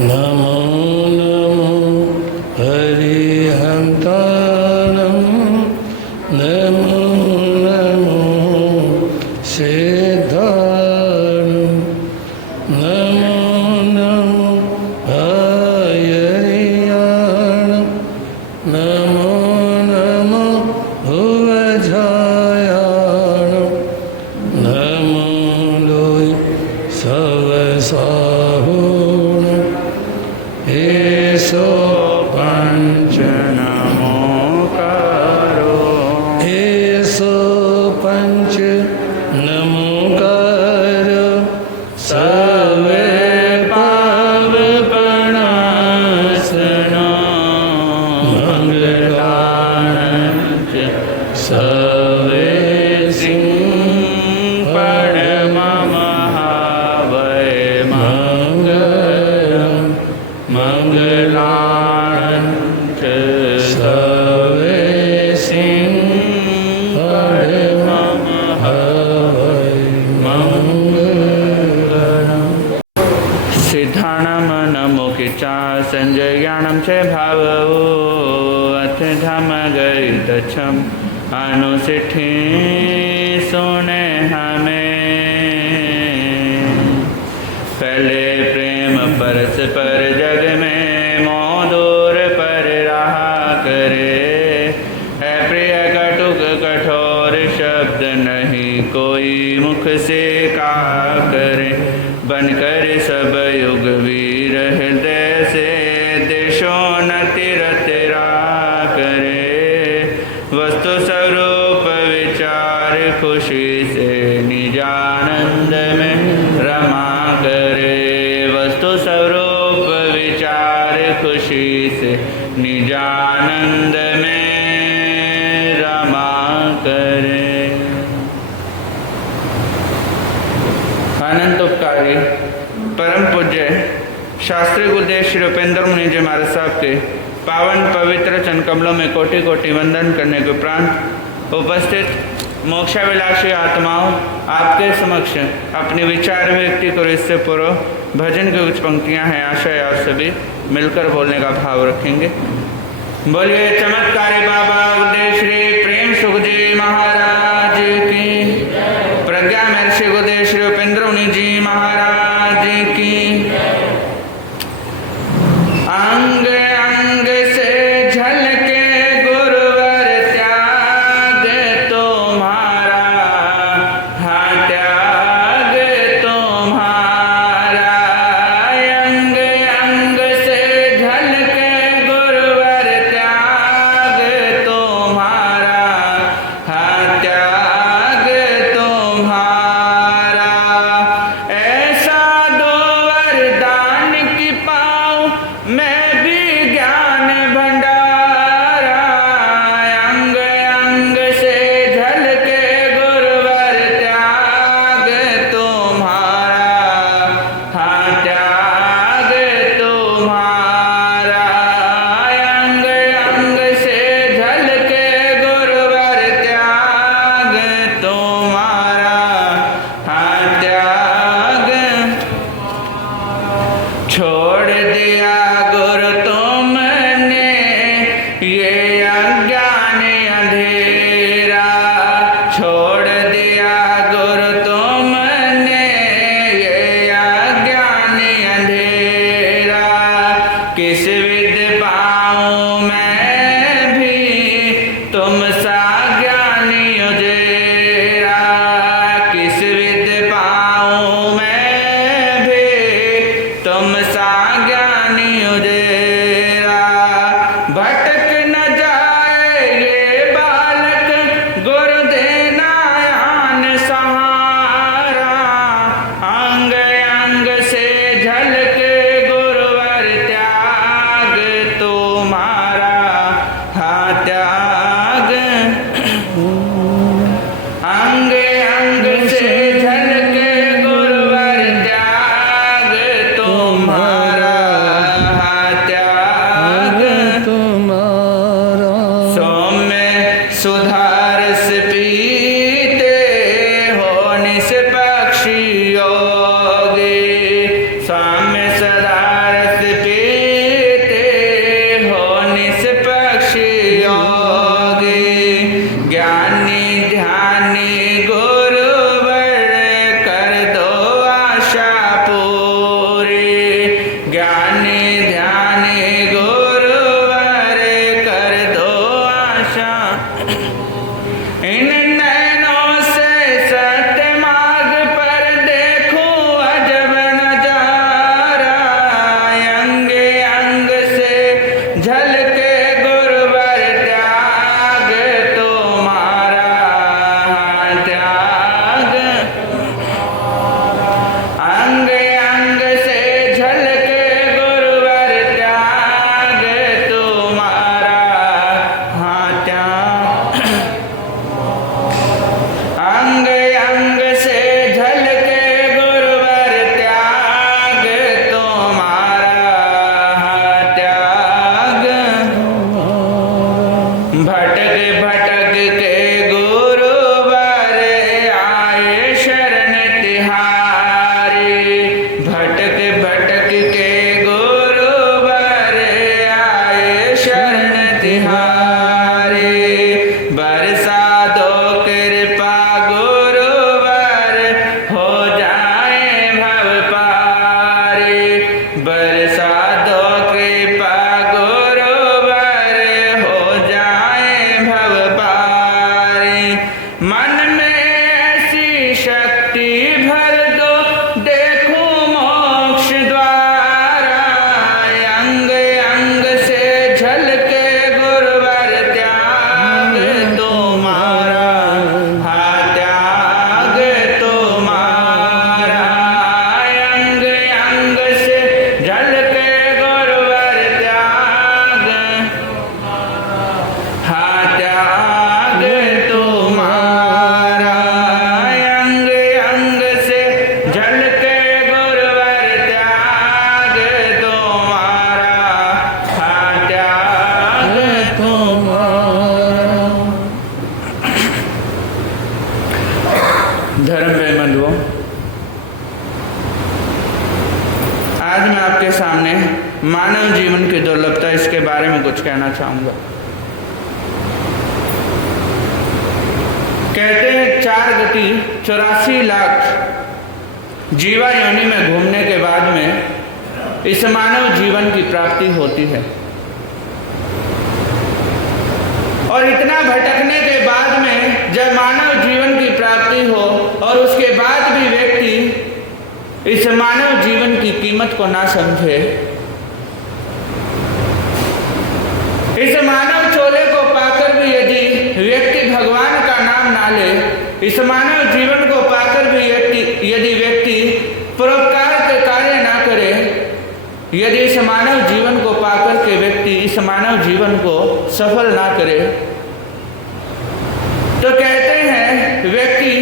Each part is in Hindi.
नमो नमो हरिहन्तानं नमो नमो सिद्धानं नमो नमो आयर्याणं नमो नमो भुवजायाणं नमो लोय सवसाहुणं एसो पंच नमो करो एसो पंच नमोकार सवे पाव प्रणासना मंगलानंच सवे सिंह परममहावै मंगलम मंगलानंच सवे सिंह परममहावै मंगलम सिद्धानां नमोकिचा संजयानं च भावो अथ धमगरितच्छम् अनुसिद्धि सुने हमें पहले प्रेम परस्पर जग में मोह दूर पर रहा करे है प्रिय कटुक कठोर शब्द नहीं कोई मुख से कहा करे बनकर सब युग वीर हृदय से देशोन्नति तेरा करे वस्तु स्वरूप विचार खुशी से निजानंद में रमा करे वस्तु स्वरूप विचार खुशी से निजानंद में रमा करे। अनंत उपकारी परम पूज्य शास्त्री गुरुदेव श्री उपेंद्र मुनि जी महाराज साहब के पावन पवित्र चरण कमलों में कोटि कोटि वंदन करने के उपरांत उपस्थित मोक्षाभिलाषी आत्माओं आपके समक्ष अपने विचार व्यक्ति करो। इससे पूर्व भजन की कुछ पंक्तियां हैं, आशा है आप सभी मिलकर बोलने का भाव रखेंगे। बोलिए चमत्कारी बाबा गुरुदेव श्री प्रेम सुख जी महाराज की, प्रज्ञा महर्षि गुरुदेव श्री उपेंद्र मुनि जी महाराज की। अंग अंग से झलके गुरुवर त्याग तुम्हारा, हाँ त्याग तुम्हारा। अंग अंग से झलके गुरुवर त्याग तुम्हारा, हाँ त्याग तुम्हारा। ऐसा दो आज मैं आपके सामने मानव जीवन की दुर्लभता इसके बारे में कुछ कहना चाहूँगा। कहते हैं 4 गति 84 लाख जीवा योनि में घूमने के बाद में इस मानव जीवन की प्राप्ति होती है, और इतना भटकने के बाद में जब मानव जीवन की प्राप्ति हो और उसके बाद भी व्यक्ति इस मानव जीवन की कीमत को ना समझे, इस मानव चोले को पाकर भी यदि व्यक्ति भगवान का नाम ना ले, इस मानव जीवन को पाकर भी यदि व्यक्ति परोपकार के कार्य ना करे, यदि इस मानव जीवन को पाकर के व्यक्ति इस मानव जीवन को सफल ना करे, तो कहते हैं व्यक्ति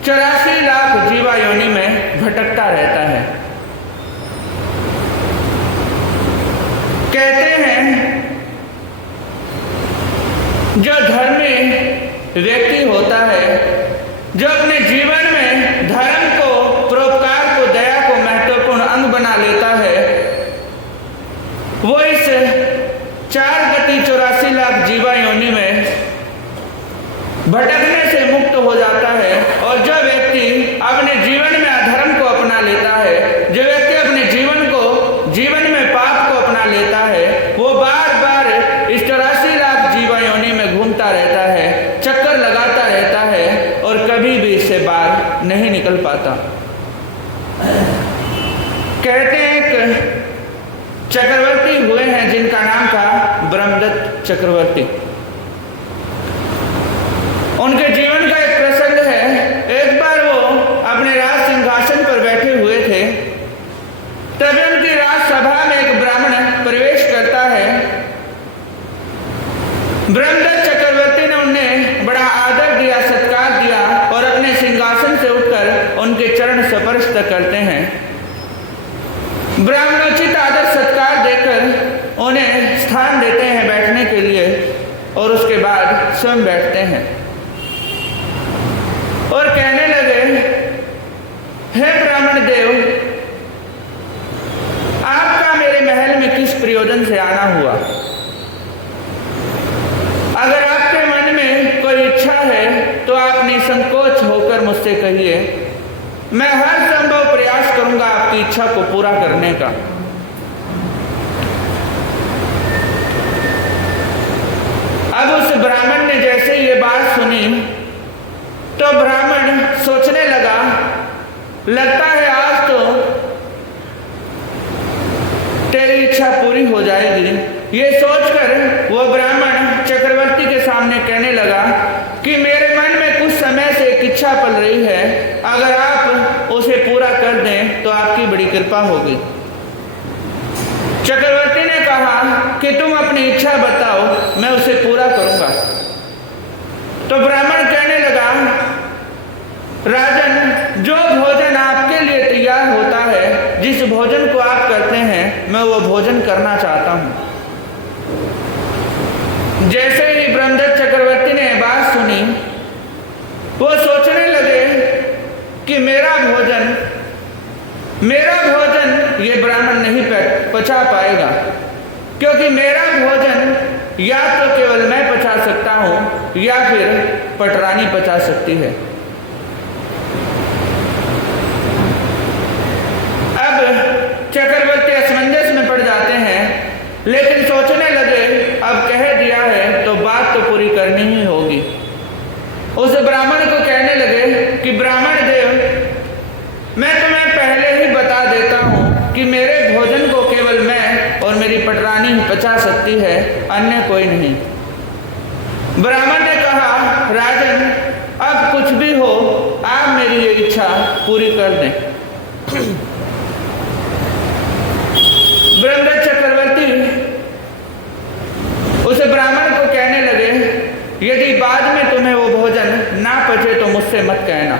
84 लाख जीवा योनि में भटकता रहता है। कहते हैं जो धर्मी व्यक्ति होता है, जो अपने जीवन में धर्म को, परोपकार को, दया को महत्वपूर्ण अंग बना लेता है, वो इस 4 गति 84 लाख जीवा योनि में भटकने से मुक्त हो जाता है। और जो व्यक्ति अपने जीवन में अधर्म को अपना लेता है, जो व्यक्ति अपने जीवन में पाप को अपना लेता है, वो बार बार इस 84 लाख जीवा योनि में घूमता रहता है, चक्कर लगाता रहता है और कभी भी इससे बाहर नहीं निकल पाता। कहते हैं एक चक्रवर्ती हुए हैं जिनका नाम था ब्रह्मदत्त चक्रवर्ती। उनके जीवन का एक प्रसंग है। एक बार वो अपने राज सिंहासन पर बैठे हुए थे, तभी उनकी राजसभा में एक ब्राह्मण प्रवेश करता है। ब्रह्मदत्त चक्रवर्ती ने उन्हें बड़ा आदर दिया, सत्कार दिया और अपने सिंहासन से उठकर उनके चरण स्पर्श करते हैं। ब्राह्मणोचित आदर सत्कार देकर उन्हें स्थान देते हैं बैठने के लिए, और उसके बाद स्वयं बैठते हैं और कहने लगे, हे ब्राह्मण देव, आपका मेरे महल में किस प्रयोजन से आना हुआ? अगर आपके मन में कोई इच्छा है तो आप निसंकोच होकर मुझसे कहिए, मैं हर संभव प्रयास करूंगा आपकी इच्छा को पूरा करने का। अब उस ब्राह्मण ने जैसे ये बात सुनी तो ब्राह्मण सोचने लगता है आज तो तेरी इच्छा पूरी हो जाएगी। ये सोचकर वो ब्राह्मण चक्रवर्ती के सामने कहने लगा कि मेरे मन में कुछ समय से एक इच्छा पल रही है, अगर आप उसे पूरा कर दें तो आपकी बड़ी कृपा होगी। चक्रवर्ती ने कहा कि तुम अपनी इच्छा बताओ, मैं उसे पूरा करूंगा। तो ब्राह्मण कहने लगा, राजन, जो भोजन आपके लिए तैयार होता है, जिस भोजन को आप करते हैं, मैं वो भोजन करना चाहता हूं। जैसे ही ब्रह्मदत्त चक्रवर्ती ने बात सुनी, वो सोचने लगे कि मेरा भोजन ये ब्राह्मण नहीं पचा पाएगा, क्योंकि मेरा भोजन या तो केवल मैं पचा सकता हूं या फिर पटरानी पचा सकती है। अब चक्रवर्ती असमंजस में पड़ जाते हैं, लेकिन सोचने लगे अब कह दिया है तो बात तो पूरी करनी ही होगी। उस ब्राह्मण को कहने लगे कि ब्राह्मण देव, मैं तुम्हें पहले ही बता देता हूं कि मेरे भोजन को केवल मैं और मेरी पटरानी ही पचा सकती है, अन्य कोई नहीं। ब्राह्मण ने कहा, राजन, अब कुछ भी हो, आप मेरी ये इच्छा पूरी कर दें। ब्रह्मदत्त चक्रवर्ती उस ब्राह्मण को कहने लगे, यदि बाद में तुम्हें वो भोजन ना पचे तो मुझसे मत कहना।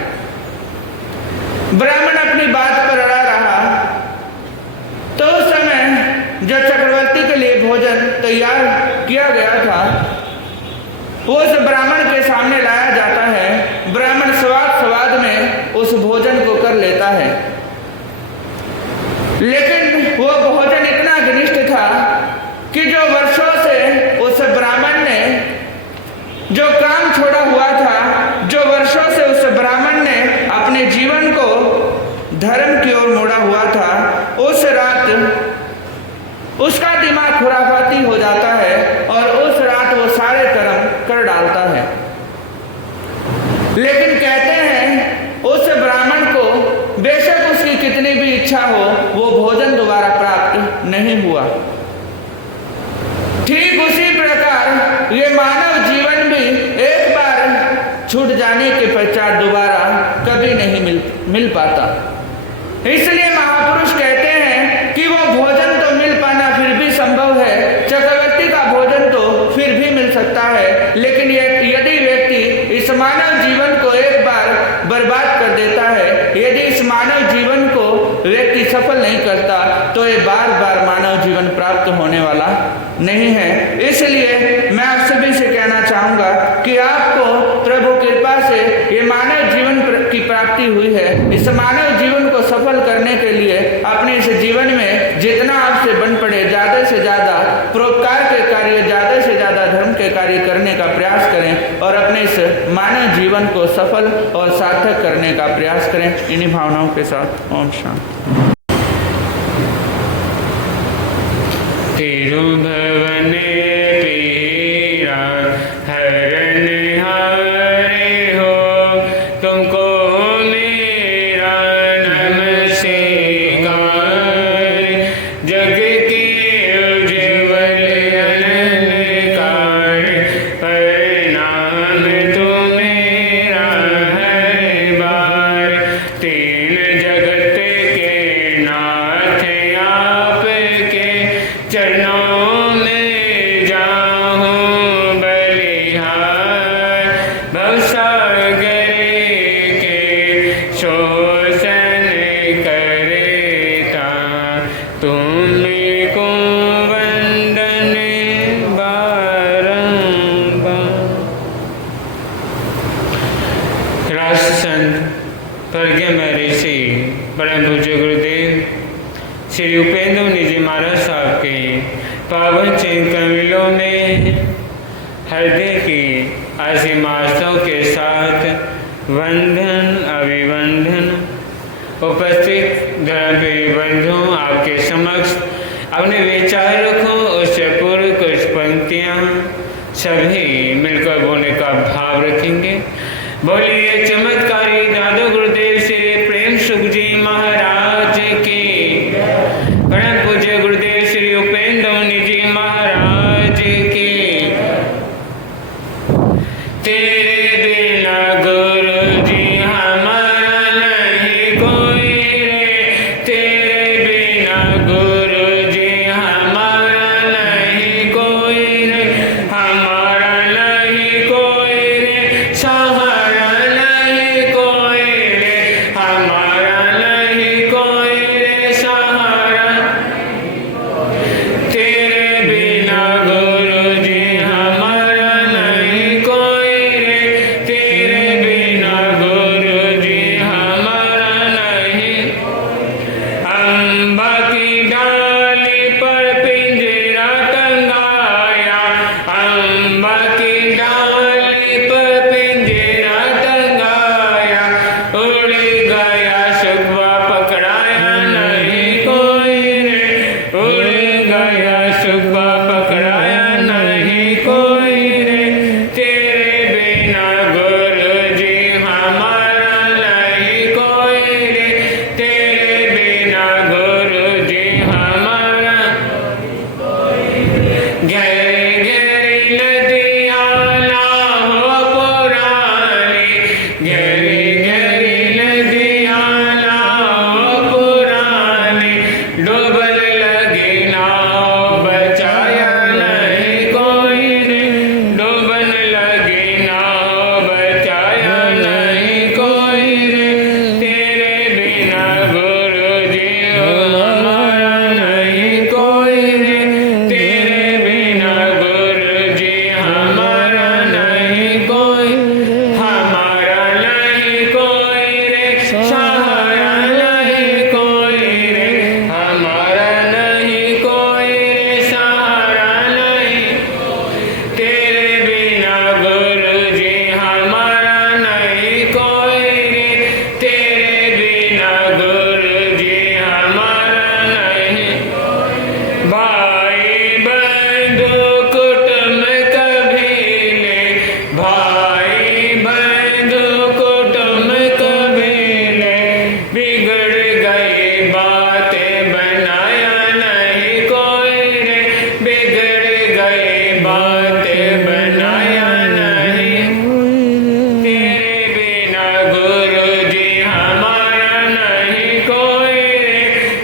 ब्राह्मण अपनी बात पर अड़ा रहा। तो उस समय जो चक्रवर्ती के लिए भोजन तैयार किया गया था, वो उस ब्राह्मण के सामने लाया जाता है। ब्राह्मण स्वाद में उस भोजन को कर लेता है, धर्म की ओर मुड़ा हुआ था, उस रात उसका दिमाग खुराफाती हो जाता है और उस रात वो सारे कर्म कर डालता है। लेकिन कहते हैं उस ब्राह्मण को बेशक उसकी कितनी भी इच्छा हो, वो भोजन दोबारा प्राप्त नहीं हुआ। ठीक उसी प्रकार ये मानव जीवन भी एक बार छूट जाने के पश्चात दोबारा कभी नहीं मिल पाता। इसलिए महापुरुष कहते हैं कि वो भोजन तो मिल पाना फिर भी संभव है, चक्रवर्ती का भोजन तो फिर भी मिल सकता है, लेकिन यदि व्यक्ति इस मानव जीवन को एक बार बर्बाद कर देता है, यदि इस मानव जीवन को व्यक्ति सफल नहीं करता, तो ये बार बार मानव जीवन प्राप्त होने वाला नहीं है। इसलिए मैं आप सभी से कहना चाहूँगा कि आपको प्रभु कृपा से ये मानव जीवन की प्राप्ति हुई है। इस मानव जीवन को सफल करने के लिए अपने इस जीवन में जितना आपसे बन पड़े ज़्यादा से ज़्यादा परोपकार के कार्य, ज़्यादा से ज़्यादा धर्म के कार्य करने का प्रयास करें और अपने इस मानव जीवन को सफल और सार्थक करने का प्रयास करें। इन्हीं भावनाओं के साथ ओम शांति। तिरुभुवन पीरा हरण हारे हो, तुमको मेरा नमस्कार। जग के उज्ज्वल अलंकार, प्रणाम तुम्हेरा हर बार। तीन जगत के नाथ आपके चरणों में जाऊं बलिहार। भवसागर के शोषण करता, तुमको वंदन बारंबार। राष्ट्र संत प्रज्ञा ऋषि परम पूज्य गुरुदेव श्री उपेंद्र मुनि जी महाराज साहब के पावन चरण कमलों में हृदय की आशीर्वादों के साथ वंदन अभिवंदन। उपस्थित धर्मप्रिय बंधुओं, आपके समक्ष अपने विचार रखूं उससे पूर्व कुछ पंक्तियां सभी मिलकर बोलने का भाव रखेंगे। बोलिए चमत्कारी दादा गुरुदेव श्री प्रेम सुख जी महाराज की। परम पूज्य गुरुदेव श्री उपेंद्र मुनि जी महाराज की। तेरे बिना गुरु जी हमारा नहीं कोई रे, तेरे बिना गुरु जी हमारा नहीं कोई रे, हमारा नहीं कोई रे, सहारा नहीं कोई रे,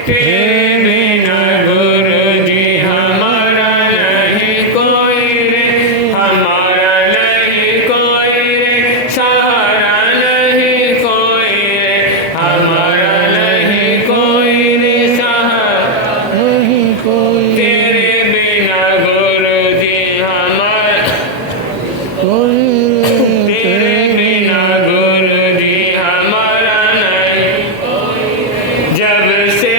तेरे बिना गुरु जी हमारा नहीं कोई रे, हमारा नहीं कोई रे, सहारा नहीं कोई रे, हमारा नहीं कोई रे, सहारा नहीं कोई, तेरे बिना गुरु जी हमारा कोई रे, तेरे बिना गुरु जी हमारा नहीं कोई रे, जब से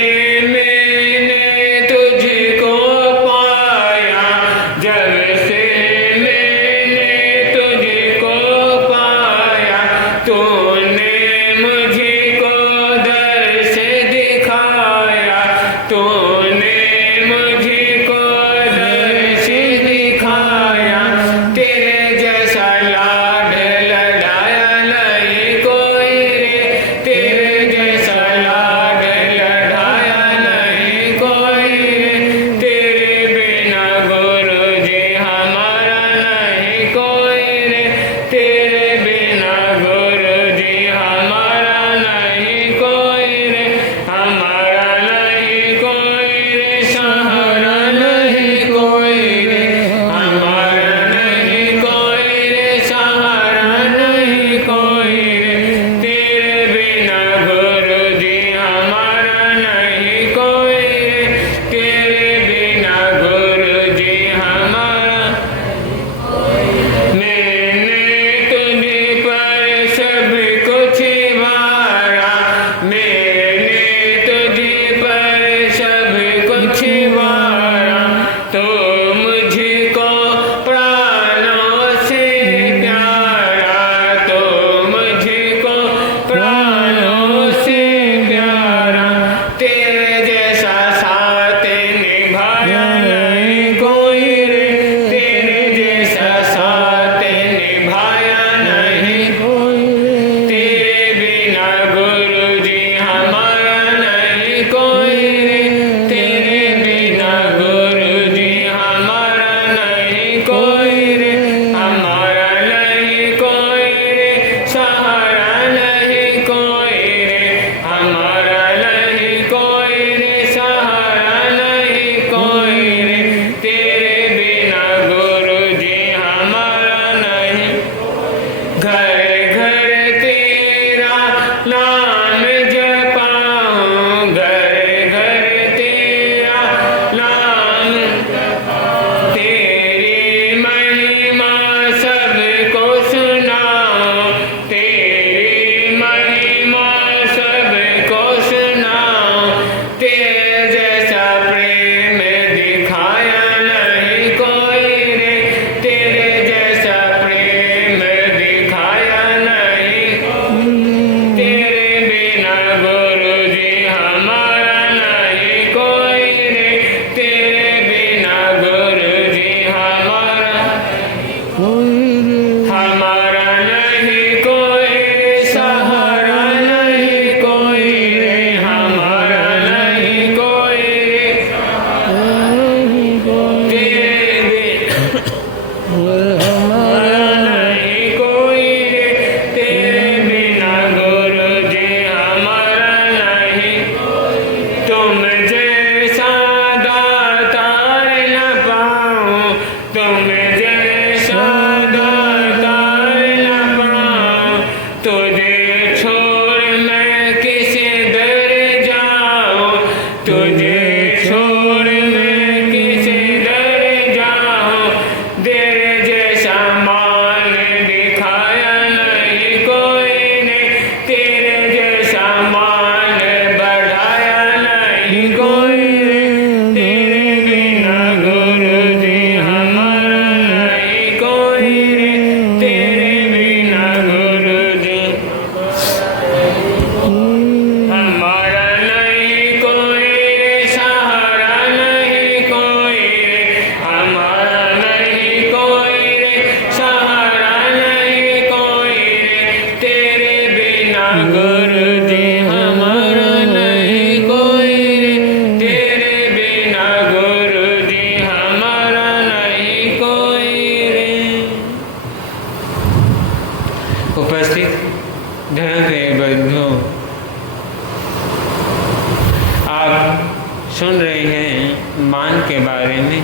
सुन रहे हैं मान के बारे में।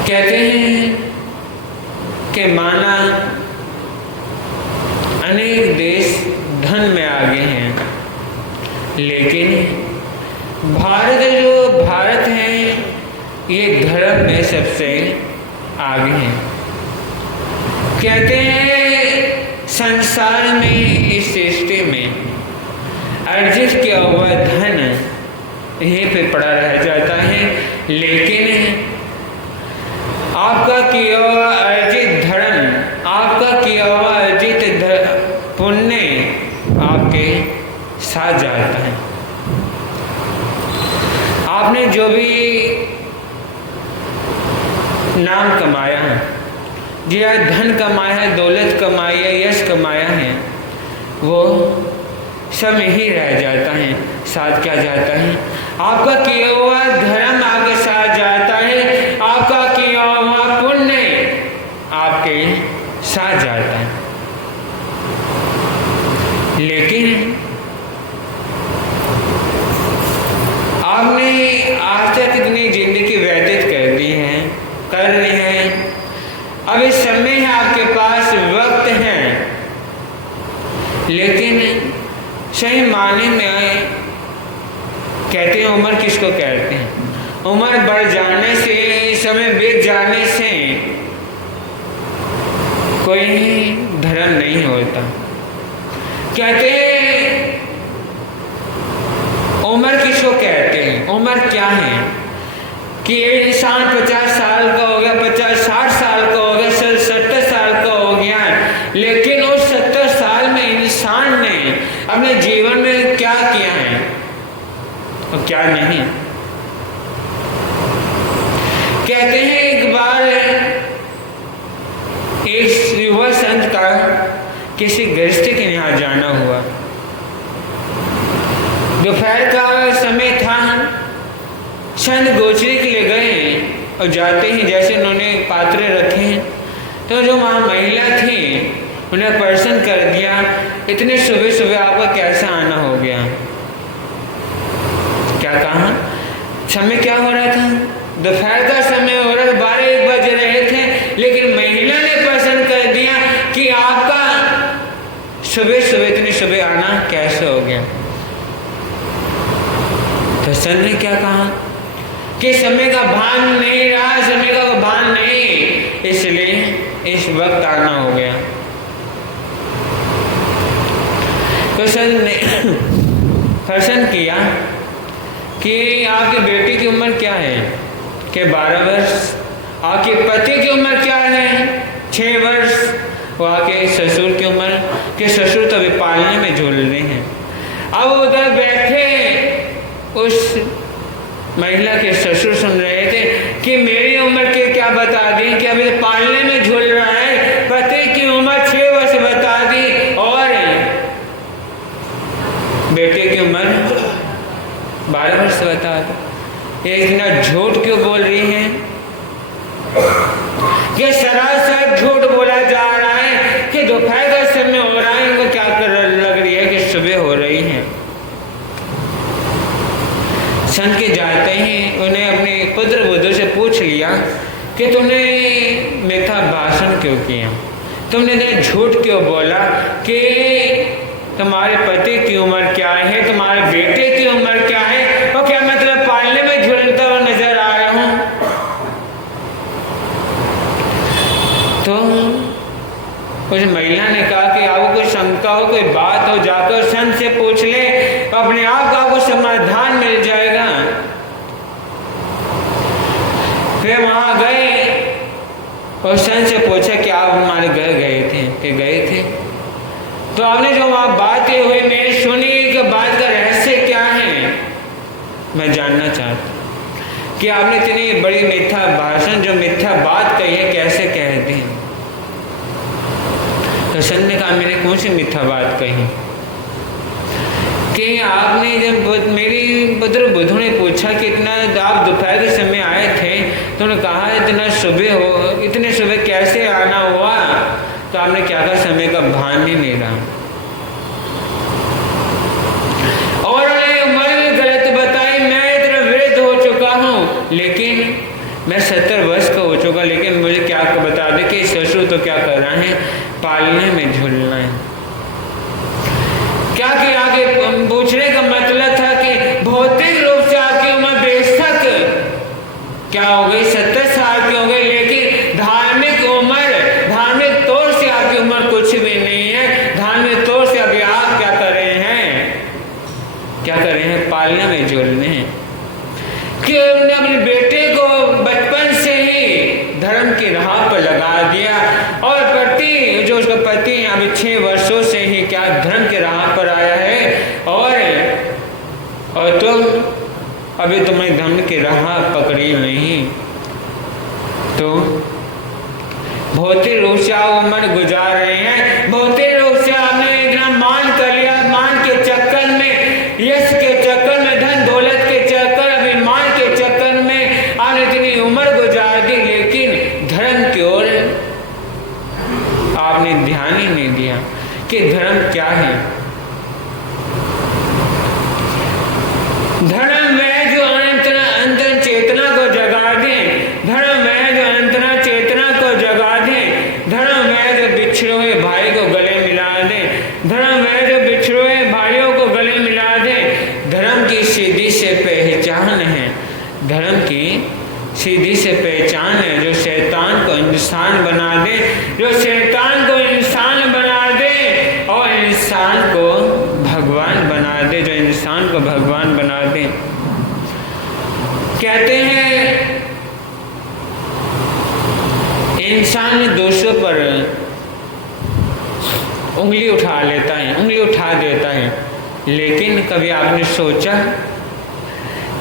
कहते हैं कि माना अनेक देश धन में आगे हैं, लेकिन भारत है ये धर्म में सबसे आगे हैं। कहते हैं संसार में, इस सृष्टि में अर्जित किया हुआ धन यहीं पे पड़ा रह जाता है, लेकिन आपका किया हुआ अर्जित धर्म, आपका किया हुआ अर्जित पुण्य आपके साथ जाता है। आपने जो भी नाम कमाया है, जो धन कमाया है, दौलत कमाई है, यश कमाया है, वो सब यही रह जाता है। साथ क्या जाता है? आपका किया हुआ धर्म आपके साथ जाता है, आपका किया हुआ पुण्य आपके साथ जाता है। लेकिन आपने आज तक इतनी जिंदगी व्यतीत कर दी है, कर रही है, अब इस समय है, आपके पास वक्त है, लेकिन सही माने में कहते हैं उम्र किसको कहते हैं? उम्र बढ़ जाने से, समय बीत जाने से कोई धर्म नहीं होता। कहते हैं उम्र किसको कहते हैं? उम्र क्या है कि एक इंसान 50 साल का हो गया, 50-60 साल का हो गया, 70 साल का हो गया, लेकिन उस 70 साल में इंसान ने अपने जीवन में क्या किया है और क्या नहीं। कहते हैं एक बार एक युवा संत का किसी गृहस्थ के यहाँ जाना हुआ। दोपहर का समय था, संत गोचरी के लिए गए और जाते ही जैसे उन्होंने पात्रे रखे तो जो वहाँ महिला थी उन्हें प्रश्न कर दिया, इतने सुबह सुबह आपका कैसा आना हो गया? क्या कहा? समय क्या हो रहा था? दोपहर का समय हो रहा था, 12-1 बज रहे थे, लेकिन महिला ने प्रश्न कर दिया कि आपका सुबह सुबह इतनी सुबह आना कैसे हो गया? तो संत ने क्या कहा कि समय का भान नहीं रहा, समय का भान नहीं, इसलिए इस वक्त आना हो गया। तो संत ने प्रश्न किया कि आपके बेटे की उम्र क्या है? कि 12 वर्ष। आपके पति की उम्र क्या है? 6 वर्ष। वहाँ के ससुर की उम्र, के ससुर तो अभी पालने में झूल रहे हैं। अब उधर बैठे उस महिला के ससुर सुन रहे थे कि मेरी उम्र के क्या बता दी कि अभी तो पालने में झूल रहा है, पति की उम्र 6 वर्ष बता दी और बेटे की उम्र 12 वर्ष बता दी। एक ना झूठ क्यों बोल रही है? ये सरासर झूठ बोला जा रहा है कि दोपहर का समय हो रहा है, इनको क्या कर लग रही है कि सुबह हो रही है। संत के जाते ही उन्हें अपने पुत्र बुद्धू से पूछ लिया कि तुमने मिथ्या भाषण क्यों किया, तुमने झूठ क्यों बोला कि तुम्हारे पति की उम्र क्या है, तुम्हारे बेटे की उम्र क्या है, और क्या मैं तुम्हें पालने में झूलता हुआ नजर आ रहा हूं? तो उस महिला ने कहा कि आपको कोई शंका हो, कोई बात हो, जाकर संत से पूछ ले, अपने आप का आपको समाधान मिल जाएगा। फिर वहां गए और संत से पूछा कि आप हमारे घर गए थे? कि गए थे। तो आपने जो वहां बातें हुई मैंने सुनी कि बात का रहस्य क्या है, मैं जानना चाहता हूं कि आपने इतनी बड़ी मिथ्या भाषण, जो मिथ्या बात कही है, कैसे कह दी? तो संत ने कहा मैंने कौन सी मिथ्या बात कही? कि आपने जब मेरी पुत्र बुद्धू ने पूछा कि इतना आप दोपहर के समय आए थे, तो उन्होंने कहा इतना सुबह हो, इतने सुबह कैसे आना हुआ? तो आपने क्या कहा? समय का भान नहीं मिला। और उन्हें करना है, पालने में झूलना है। क्या कि आगे पूछने का मतलब था कि भौतिक रूप से आपकी उम्र बेशक क्या हो गई 70 साल की हो गई, लेकिन धार्मिक उम्र, धार्मिक तौर से आपकी उम्र कुछ भी नहीं है। धार्मिक तौर से अभी आप क्या कर रहे हैं, क्या कर रहे हैं, पालने में झूलने हैं। कि उन्होंने अपने बेटे को बचपन से ही धर्म की राह पर लगा दिया, और पति जो उसका पति अभी 6 वर्षों से ही क्या धर्म की राह पर आया है, और तुम अभी तुम्हें धर्म की राह पकड़ी नहीं, तो भौतिक रूप से आप उम्र गुजार रहे हैं। भौतिक रूप से आपने इतना मान कर लिया, मान के चक्कर में, यश के चक्कर में, धन दौलत के चक्कर, अभिमान के चक्कर में आपने इतनी उम्र गुजार दी, लेकिन धर्म की ओर आपने ध्यान ही नहीं दिया कि धर्म क्या है। धर्म में जो अंतर चेतना को जगा दे, धर्म में जो अंतर चेतना को जगा दे, धर्म में जो बिछड़े हुए भाई को गले मिला दे, धर्म में जो बिछड़े हुए भाइयों को गले मिला दे, धर्म की सीधी से पहचान है, धर्म की सीधी से पहचान है, जो शैतान को इंसान बना दे, जो शैतान को इंसान बना दे और इंसान को भगवान बना दे, जो इंसान को भगवान बना दे। कहते हैं इंसान दूसरों पर उंगली उठा लेता है, उंगली उठा देता है, लेकिन कभी आपने सोचा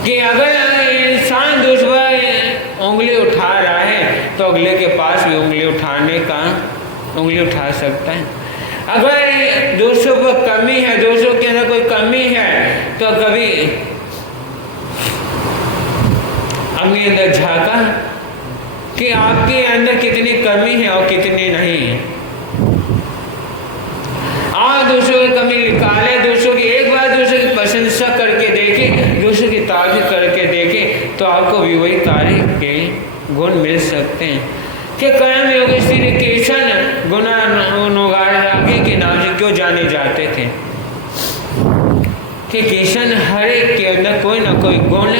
कि अगर इंसान दूसरों पर उंगली उठा रहा है तो अगले के पास भी उंगली उठा सकता है। अगर दूसरों पर कमी है, दूसरों के अंदर कोई कमी है, तो कभी अपने अंदर झांका कि आपके अंदर कितनी कमी है और कितनी नहीं है। आप दूसरों की कमी निकाले, दूसरों की एक बार दूसरों की प्रशंसा करके देखे, दूसरों की तारीफ करके देखे, तो आपको भी वही तारीफ के गुण मिल सकते हैं। कि कर्म योगी श्री कृष्ण गुणानुगारी के नाम से क्यों जाने जाते थे? कि कृष्ण हर एक के अंदर कोई ना कोई गुण,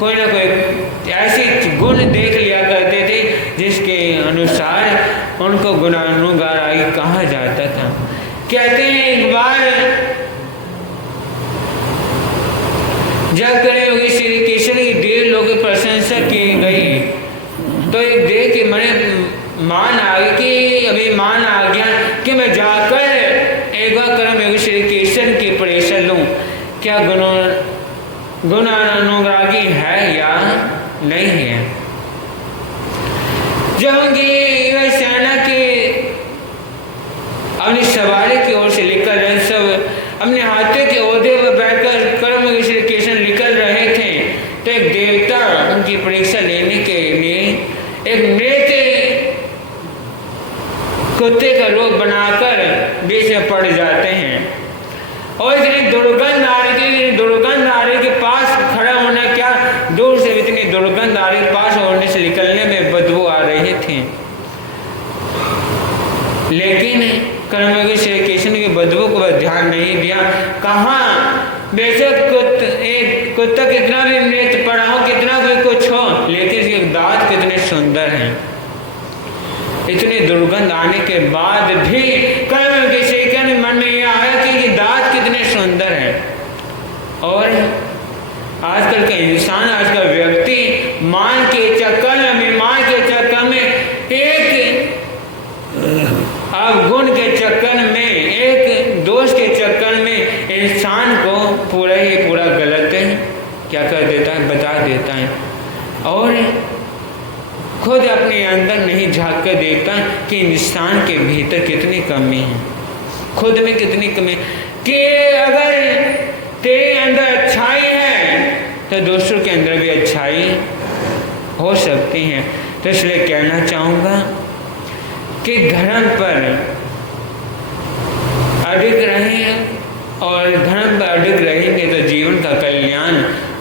कोई ना कोई ऐसे गुण देख लिया करते थे जिसके अनुसार उनको गुणानुगारी कहा जाता था। कहते हैं एक बार जब करें श्री कृष्ण की 1.5 लोगों की प्रशंसा की गई, तो एक देख के मैंने मान आ गई कि अभिमान आ गया कि मैं जाकर एक बार कर्म योगी श्री कृष्ण की परीक्षा लूं, क्या गुणानुरागी है या नहीं है। जब उनकी सेना के अपनी सवारी की ओर से निकल रहे, सब अपने हाथों के ओहदे पर बैठकर कर्म योगी श्री कृष्ण निकल रहे थे, तो एक देवता उनकी परीक्षा लेने के लिए एक मृत कुत्ते का रूप बनाकर बीच में पड़ जाते हैं। और इतनी दुर्गंध आ रही थी, दुर्गंध आ रही के पास खड़ा होना, क्या दूर से इतनी दुर्गंध आ रही, पास होने से निकलने में बदबू आ रही थी, लेकिन कर्मयोगी श्री कृष्ण की बदबू को ध्यान नहीं दिया। कहाँ बेशक एक कुत्ता कितना भी मृत पड़ा हो, कितना भी कुछ हो, लेकिन इसके दांत कितने सुंदर हैं। इतनी दुर्गंध आने के बाद भी कर्मयोगी श्री कृष्ण के मन में यह आया कि दांत कितने सुंदर हैं। और आजकल का इंसान, आज का व्यक्ति मान के चक्कर में, अभिमान के चक्कर में, एक अवगुण के चक्कर में, एक दोष के चक्कर में इंसान को पूरा ही पूरा गलत क्या कर देता है, बता देता है, और खुद अपने अंदर नहीं झांक कर देखता कि इंसान के भीतर कितनी कमी है, खुद में कितनी कमी, कि अगर तेरे अंदर अच्छाई है तो दूसरों के अंदर भी अच्छाई हो सकती है। तो इसलिए कहना चाहूँगा कि धर्म पर अडिग रहें, और धर्म पर अडिग रहेंगे तो जीवन का कल्याण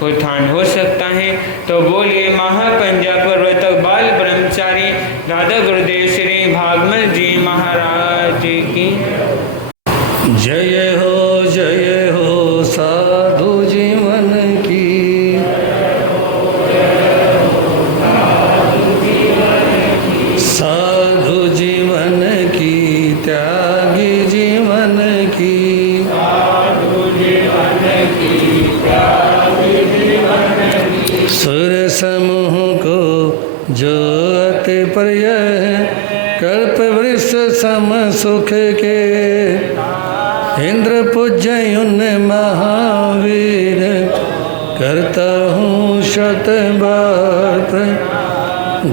उत्थान हो सकता है। तो बोलिए महापंजा पर्वत बाल ब्रह्मचारी दादा गुरुदेव श्री भागवत जी जो अति प्रिय कल्प वृक्ष सम सुख के, इंद्र पूज्य उन महावीर, करता हूँ शत बार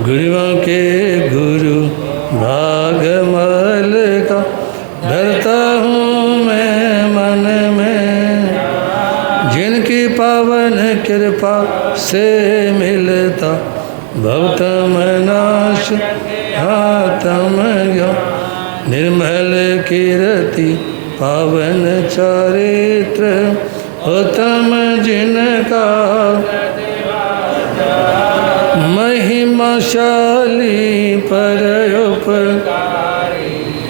गुरुओं के गुरु भागमल का, धरता हूँ मैं मन में, जिनकी पावन कृपा से मिलता भवतम नाश आत्म ज्ञान, निर्मल कीर्ति पावन चरित्र उत्तम जिनका, महिमाशाली परयुप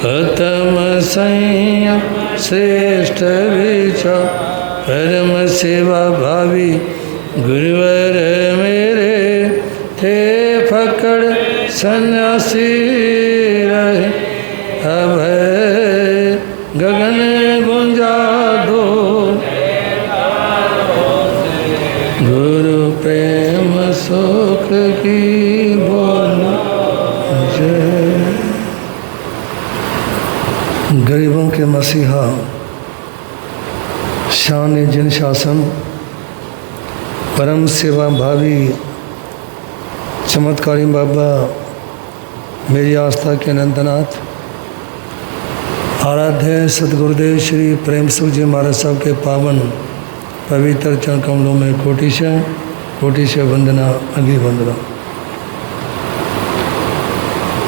उत्तम संयम श्रेष्ठ विचार, परम सेवा भावी गुरुवर मेरे, थे फकड़ सन्यासी रहे, अभय गगन गुंजा दो, गुरु प्रेम सुख की बोल जय। गरीबों के मसीहा शान जिन शासन, परम सेवा भावी चमत्कारी बाबा, मेरी आस्था के अनंतनाथ, आराध्य सतगुरुदेव श्री प्रेम सुख जी महाराज साहब के पावन पवित्र चरण कमलों में कोटि से वंदना अभिवंदना।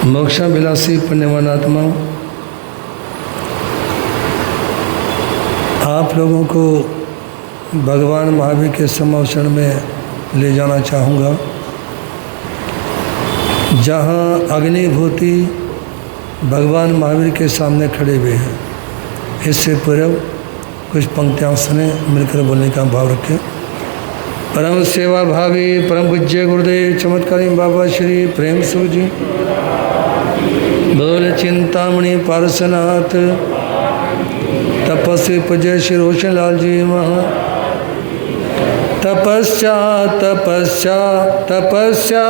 मोक्षाभिलाषी पुण्यवान आत्मा, आप लोगों को भगवान महावीर के समवचन में ले जाना चाहूँगा, जहाँ अग्निभूति भगवान महावीर के सामने खड़े हुए हैं। इससे पूर्व कुछ पंक्तियाँ सुने, मिलकर बोलने का भाव रखें। परम सेवा भावी परम पूज्य गुरुदेव चमत्कारी बाबा श्री प्रेम सुख जी, बोल चिंतामणि पारसनाथ, तपस्वी पूज्य श्री रोशन लाल जी महा, तपस्या तपस्या तपस्या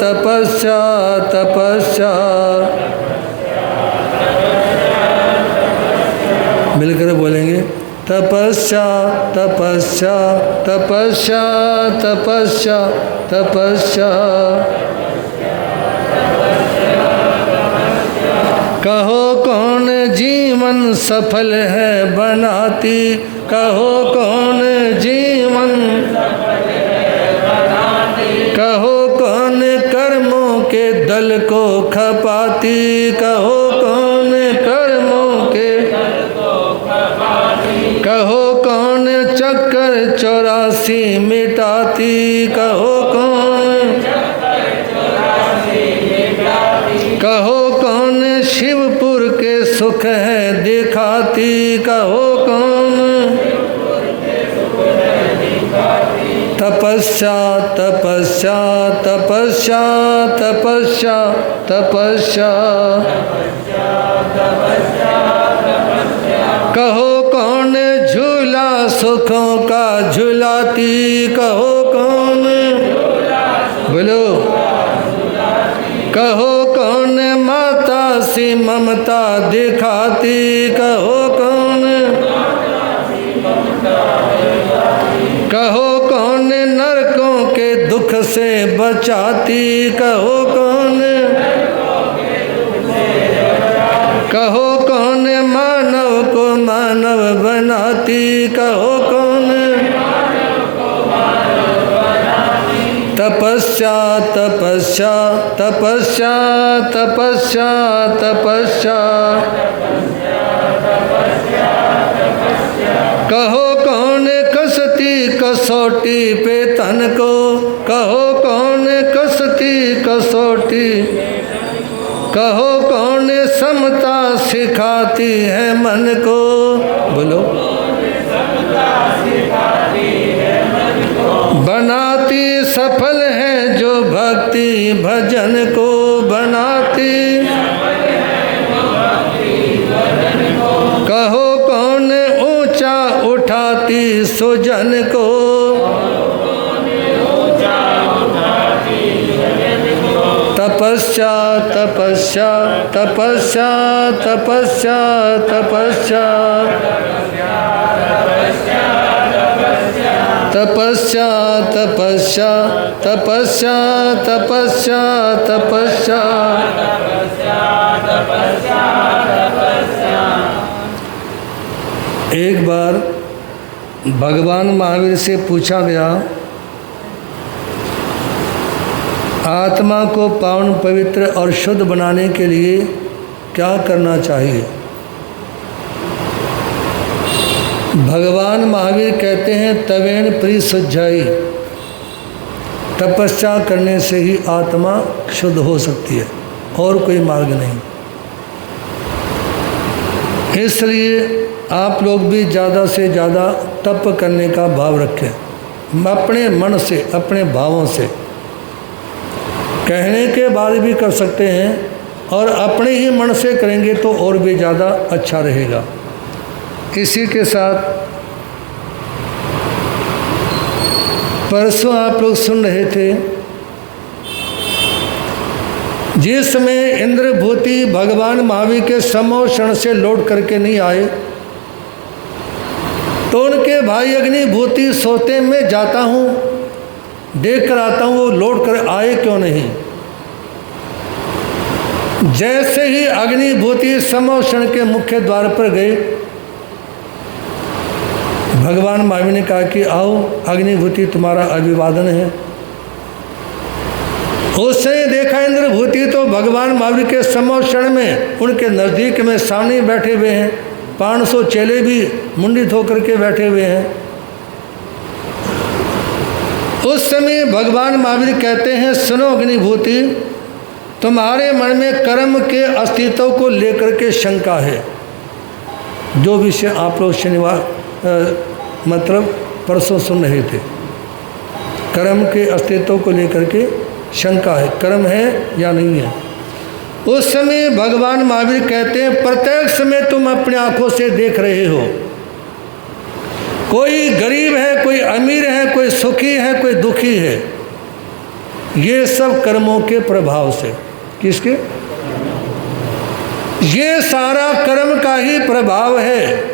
तपस्या तपस्या, मिलकर बोलेंगे तपस्या तपस्या तपस्या तपस्या तपस्या। कहो कौन जीवन सफल है बनाती, कहो कौन जीवन, कहो कौन कर्मों के दल को खपाती, कहो कौन कर्मों के, कहो कौन चक्कर 84 मिटाती, कहो कौन, कहो कौन शिवपुर के सुख है दिखाती, कहो कौन तपस्या तपस्या तपस्या तपस्या तपस्या। कहो कौन झूला सुखों का झुलाती, कहो कौन, बोलो, कहो कौन माता सी ममता दिखाती, कहो कौन, कहो कौन नरकों के दुख से बचाती, कहो कौन, कहो कौन मानव को मानव बनाती, कहो कौन, तपस्या तपस्या तपस्या तपस्या तपस्या। कहो कौन कसती कसौटी पे तन को, कहो कौन कसती कसौटी, कहो कौन समता सिखाती है मन को, बोलो, बनाती सफल है जो भक्ति भजन को, बनाती, कहो कौन ऊंचा उठाती सुजन को, तपस्या तपस्या तपस्या तपस्या तपस्या तपस्या तपस्या तपस्या तपस्या तपस्या। एक बार भगवान महावीर से पूछा गया, आत्मा को पावन पवित्र और शुद्ध बनाने के लिए क्या करना चाहिए? भगवान महावीर कहते हैं, तवेण परिशुद्धाई, तपस्या करने से ही आत्मा शुद्ध हो सकती है, और कोई मार्ग नहीं। इसलिए आप लोग भी ज़्यादा से ज़्यादा तप करने का भाव रखें, अपने मन से, अपने भावों से। कहने के बाद भी कर सकते हैं, और अपने ही मन से करेंगे तो और भी ज़्यादा अच्छा रहेगा। इसी के साथ परसों आप लोग सुन रहे थे, जिस समय इंद्रभूति भगवान महावीर के समोषण से लौट करके नहीं आए, तो उनके भाई अग्निभूति सोते में जाता हूँ, देख कर आता हूँ, वो लौट कर आए क्यों नहीं। जैसे ही अग्निभूति समोषण के मुख्य द्वार पर गए, भगवान महावीर ने कहा कि आओ अग्निभूति, तुम्हारा अभिवादन है। उसने देखा इंद्रभूति तो भगवान महावीर के समोषण में, उनके नज़दीक में सामने बैठे हुए हैं, 500 चेले भी मुंडित होकर के बैठे हुए हैं। उस समय भगवान महावीर कहते हैं, सुनो अग्निभूति, तुम्हारे मन में कर्म के अस्तित्व को लेकर के शंका है। जो विषय आप लोग शनिवार मतलब परसों सुन रहे थे, कर्म के अस्तित्व को लेकर के शंका है, कर्म है या नहीं है। उस समय भगवान महावीर कहते हैं, प्रत्येक समय तुम अपनी आंखों से देख रहे हो, कोई गरीब है, कोई अमीर है, कोई सुखी है, कोई दुखी है। ये सब कर्मों के प्रभाव से। किसके? ये सारा कर्म का ही प्रभाव है।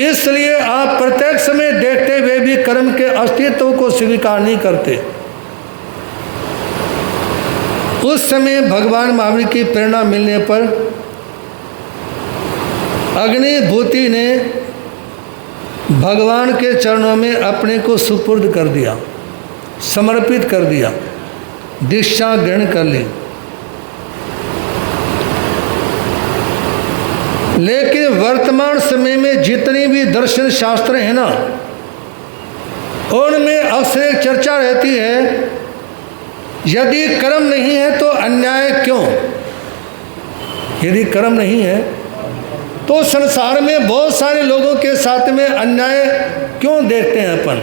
इसलिए आप प्रत्येक समय देखते हुए भी कर्म के अस्तित्व को स्वीकार नहीं करते। उस समय भगवान महावीर की प्रेरणा मिलने पर अग्निभूति ने भगवान के चरणों में अपने को सुपुर्द कर दिया, समर्पित कर दिया, दीक्षा ग्रहण कर ली। लेकिन वर्तमान समय में जितनी भी दर्शन शास्त्र हैं ना, उनमें अक्सर एक चर्चा रहती है, यदि कर्म नहीं है तो अन्याय क्यों? यदि कर्म नहीं है तो संसार में बहुत सारे लोगों के साथ में अन्याय क्यों देखते हैं अपन?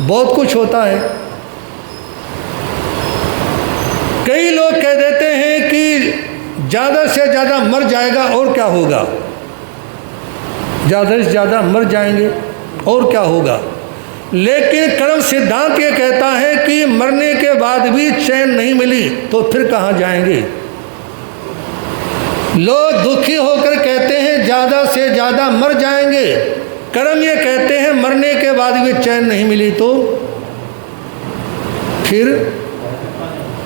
बहुत कुछ होता है। कई लोग कह देते हैं कि ज़्यादा से ज़्यादा मर जाएगा और क्या होगा, ज़्यादा से ज़्यादा मर जाएंगे और क्या होगा। लेकिन कर्म सिद्धांत ये कहता है कि मरने के बाद भी चैन नहीं मिली तो फिर कहाँ जाएंगे। लोग दुखी होकर कहते हैं ज़्यादा से ज़्यादा मर जाएंगे, कर्म ये कहते हैं मरने के बाद भी चैन नहीं मिली तो फिर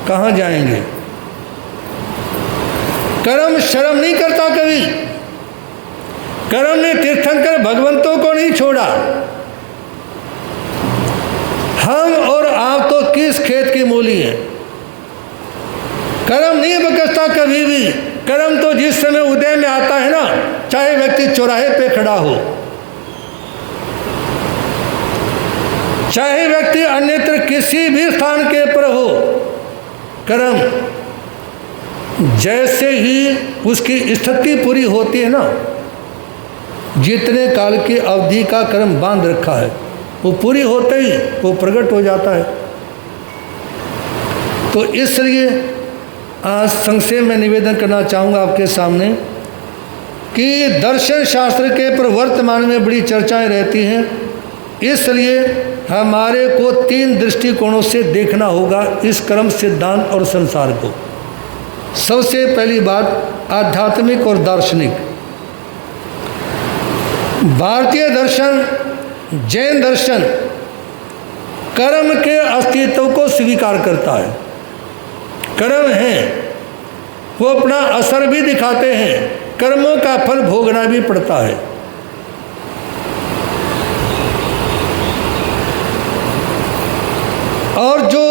कहाँ जाएंगे। कर्म शर्म नहीं करता कभी। कर्म ने तीर्थंकर भगवंतों को नहीं छोड़ा। हम और आप तो किस खेत की मूली हैं। कर्म नहीं बकसता कभी भी। कर्म तो जिस समय उदय में आता है ना, चाहे व्यक्ति चौराहे पे खड़ा हो, चाहे व्यक्ति अन्यत्र किसी भी स्थान के पर हो, कर्म जैसे ही उसकी स्थिति पूरी होती है ना, जितने काल की अवधि का कर्म बांध रखा है वो पूरी होते ही वो प्रकट हो जाता है। तो इसलिए आज संक्षेप में निवेदन करना चाहूँगा आपके सामने कि दर्शन शास्त्र के पर वर्तमान में बड़ी चर्चाएं रहती हैं, इसलिए हमारे को 3 दृष्टिकोणों से देखना होगा इस कर्म सिद्धांत और संसार को। सबसे पहली बात आध्यात्मिक और दार्शनिक। भारतीय दर्शन, जैन दर्शन कर्म के अस्तित्व को स्वीकार करता है। कर्म है, वो अपना असर भी दिखाते हैं, कर्मों का फल भोगना भी पड़ता है। और जो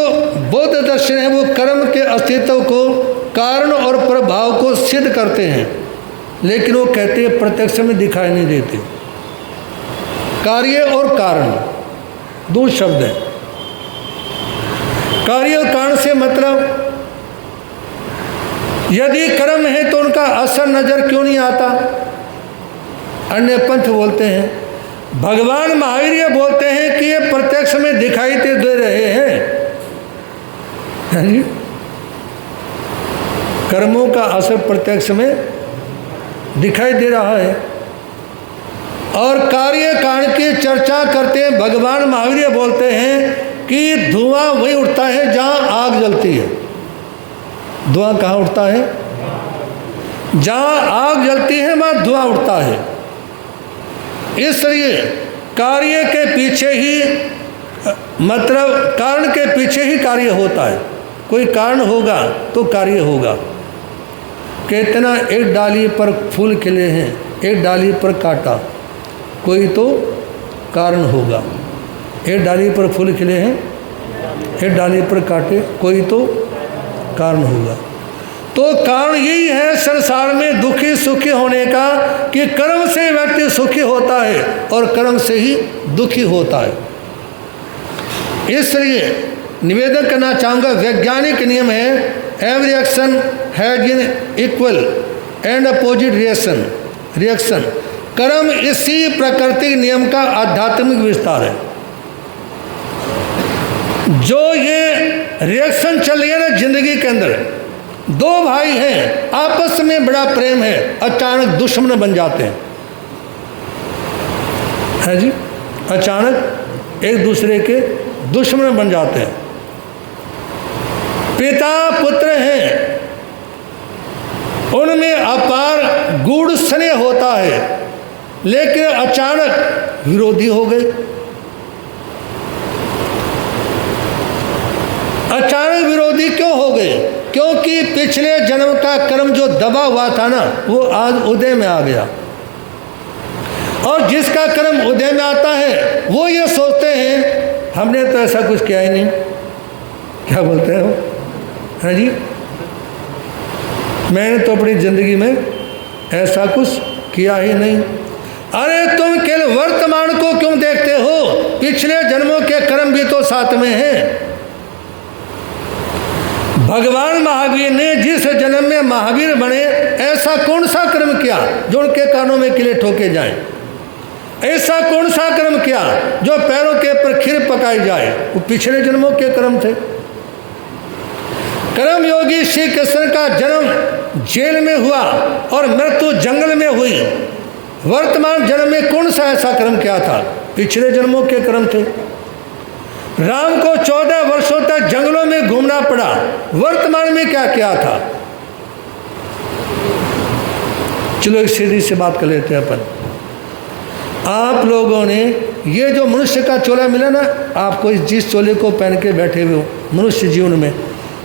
बौद्ध दर्शन है वो कर्म के अस्तित्व को, कारण और प्रभाव को सिद्ध करते हैं, लेकिन वो कहते हैं प्रत्यक्ष में दिखाई नहीं देते। कार्य और कारण 2 शब्द हैं। कार्य और कारण से मतलब यदि कर्म है तो उनका असर नजर क्यों नहीं आता? अन्य पंथ बोलते हैं, भगवान महावीर ये बोलते हैं कि ये प्रत्यक्ष में दिखाई दे रहे हैं। जी, कर्मों का असर प्रत्यक्ष में दिखाई दे रहा है। और कार्य कारण की चर्चा करते हैं, भगवान महावीर बोलते हैं कि धुआं वही उठता है जहां आग जलती है। धुआं कहाँ उठता है? जहां आग जलती है वहां धुआं उठता है। इसलिए कार्य के पीछे ही, मतलब कारण के पीछे ही कार्य होता है। कोई कारण होगा तो कार्य होगा। कहते ना, एक डाली पर फूल खिले हैं, एक डाली पर कांटा, कोई तो कारण होगा। एक डाली पर फूल खिले हैं, एक डाली पर कांटे, कोई तो कारण होगा। तो कारण यही है संसार में दुखी सुखी होने का कि कर्म से व्यक्ति सुखी होता है और कर्म से ही दुखी होता है। इसलिए निवेदन करना चाहूँगा, वैज्ञानिक नियम है, every action has in equal and opposite reaction. कर्म इसी प्राकृतिक नियम का आध्यात्मिक विस्तार है। जो ये रिएक्शन चल रही है ना जिंदगी के अंदर, 2 भाई हैं, आपस में बड़ा प्रेम है, अचानक दुश्मन बन जाते हैं, है जी। अचानक एक दूसरे के दुश्मन बन जाते हैं। पिता पुत्र हैं, उनमें अपार गूढ़ स्नेह होता है, लेकिन अचानक विरोधी हो गए। अचानक विरोधी क्यों हो गए? क्योंकि पिछले जन्म का कर्म जो दबा हुआ था ना, वो आज उदय में आ गया। और जिसका कर्म उदय में आता है वो ये सोचते हैं हमने तो ऐसा कुछ किया ही नहीं। क्या बोलते हैं वो? हाँ जी, मैंने तो अपनी जिंदगी में ऐसा कुछ किया ही नहीं। अरे तुम केवल वर्तमान को क्यों देखते हो? पिछले जन्मों के कर्म भी तो साथ में हैं। भगवान महावीर ने जिस जन्म में महावीर बने, ऐसा कौन सा कर्म किया जो उनके कानों में किले ठोके जाएं? ऐसा कौन सा कर्म किया जो पैरों के ऊपर खीर पकाई जाए? वो पिछले जन्मों के कर्म थे। कर्म योगी श्री कृष्ण का जन्म जेल में हुआ और मृत्यु जंगल में हुई। वर्तमान जन्म में कौन सा ऐसा कर्म किया था? पिछले जन्मों के कर्म थे। राम को 14 वर्षों तक जंगलों में घूमना पड़ा, वर्तमान में क्या किया था? चलो एक सीधी से बात कर लेते हैं अपन। आप लोगों ने ये जो मनुष्य का चोला मिला ना, आपको जिस चोले को पहन के बैठे हुए हो मनुष्य जीवन में,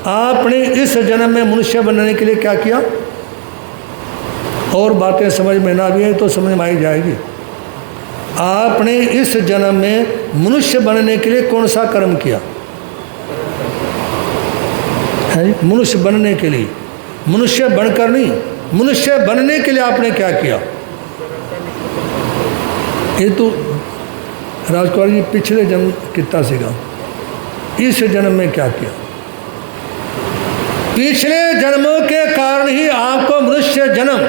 आपने इस जन्म में मनुष्य बनने के लिए क्या किया? और बातें समझ में ना भी है तो समझ में आई जाएगी। आपने इस जन्म में मनुष्य बनने के लिए कौन सा कर्म किया है? मनुष्य बनने के लिए, मनुष्य बनकर नहीं, मनुष्य बनने के लिए आपने क्या किया? ये तो राजकुमार जी पिछले जन्म कितना सीखा, इस जन्म में क्या किया? पिछले जन्मों के कारण ही आपको मनुष्य जन्म,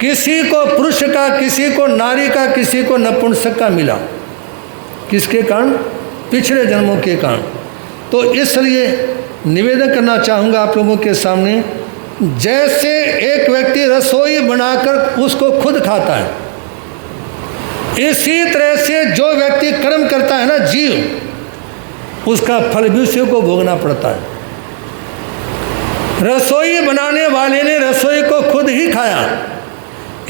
किसी को पुरुष का, किसी को नारी का, किसी को नपुंसक का मिला। किसके कारण? पिछले जन्मों के कारण। तो इसलिए निवेदन करना चाहूँगा आप लोगों के सामने, जैसे एक व्यक्ति रसोई बनाकर उसको खुद खाता है, इसी तरह से जो व्यक्ति कर्म करता है ना जीव, उसका फल भी उसी को भोगना पड़ता है। रसोई बनाने वाले ने रसोई को खुद ही खाया,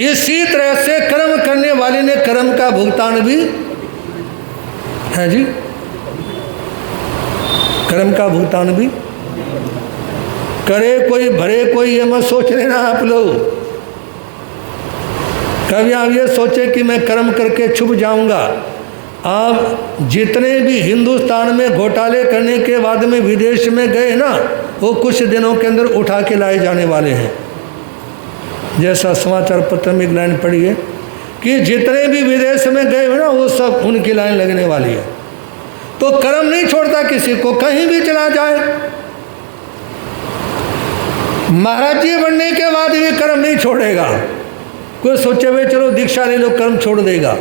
इसी तरह से कर्म करने वाले ने कर्म का भुगतान भी है जी, कर्म का भुगतान भी करे कोई भरे कोई, ये मत सोच लेना आप लोग। कभी आप ये सोचे कि मैं कर्म करके छुप जाऊंगा। आप जितने भी हिंदुस्तान में घोटाले करने के बाद में विदेश में गए ना, वो कुछ दिनों के अंदर उठा के लाए जाने वाले हैं। जैसा समाचार पत्र में एक लाइन पढ़ी है कि जितने भी विदेश में गए हो ना, वो सब उनकी लाइन लगने वाली है। तो कर्म नहीं छोड़ता किसी को, कहीं भी चला जाए। महाराज जी बनने के बाद भी कर्म नहीं छोड़ेगा। कोई सोचे हुए चलो दीक्षा ले लो, कर्म छोड़ देगा।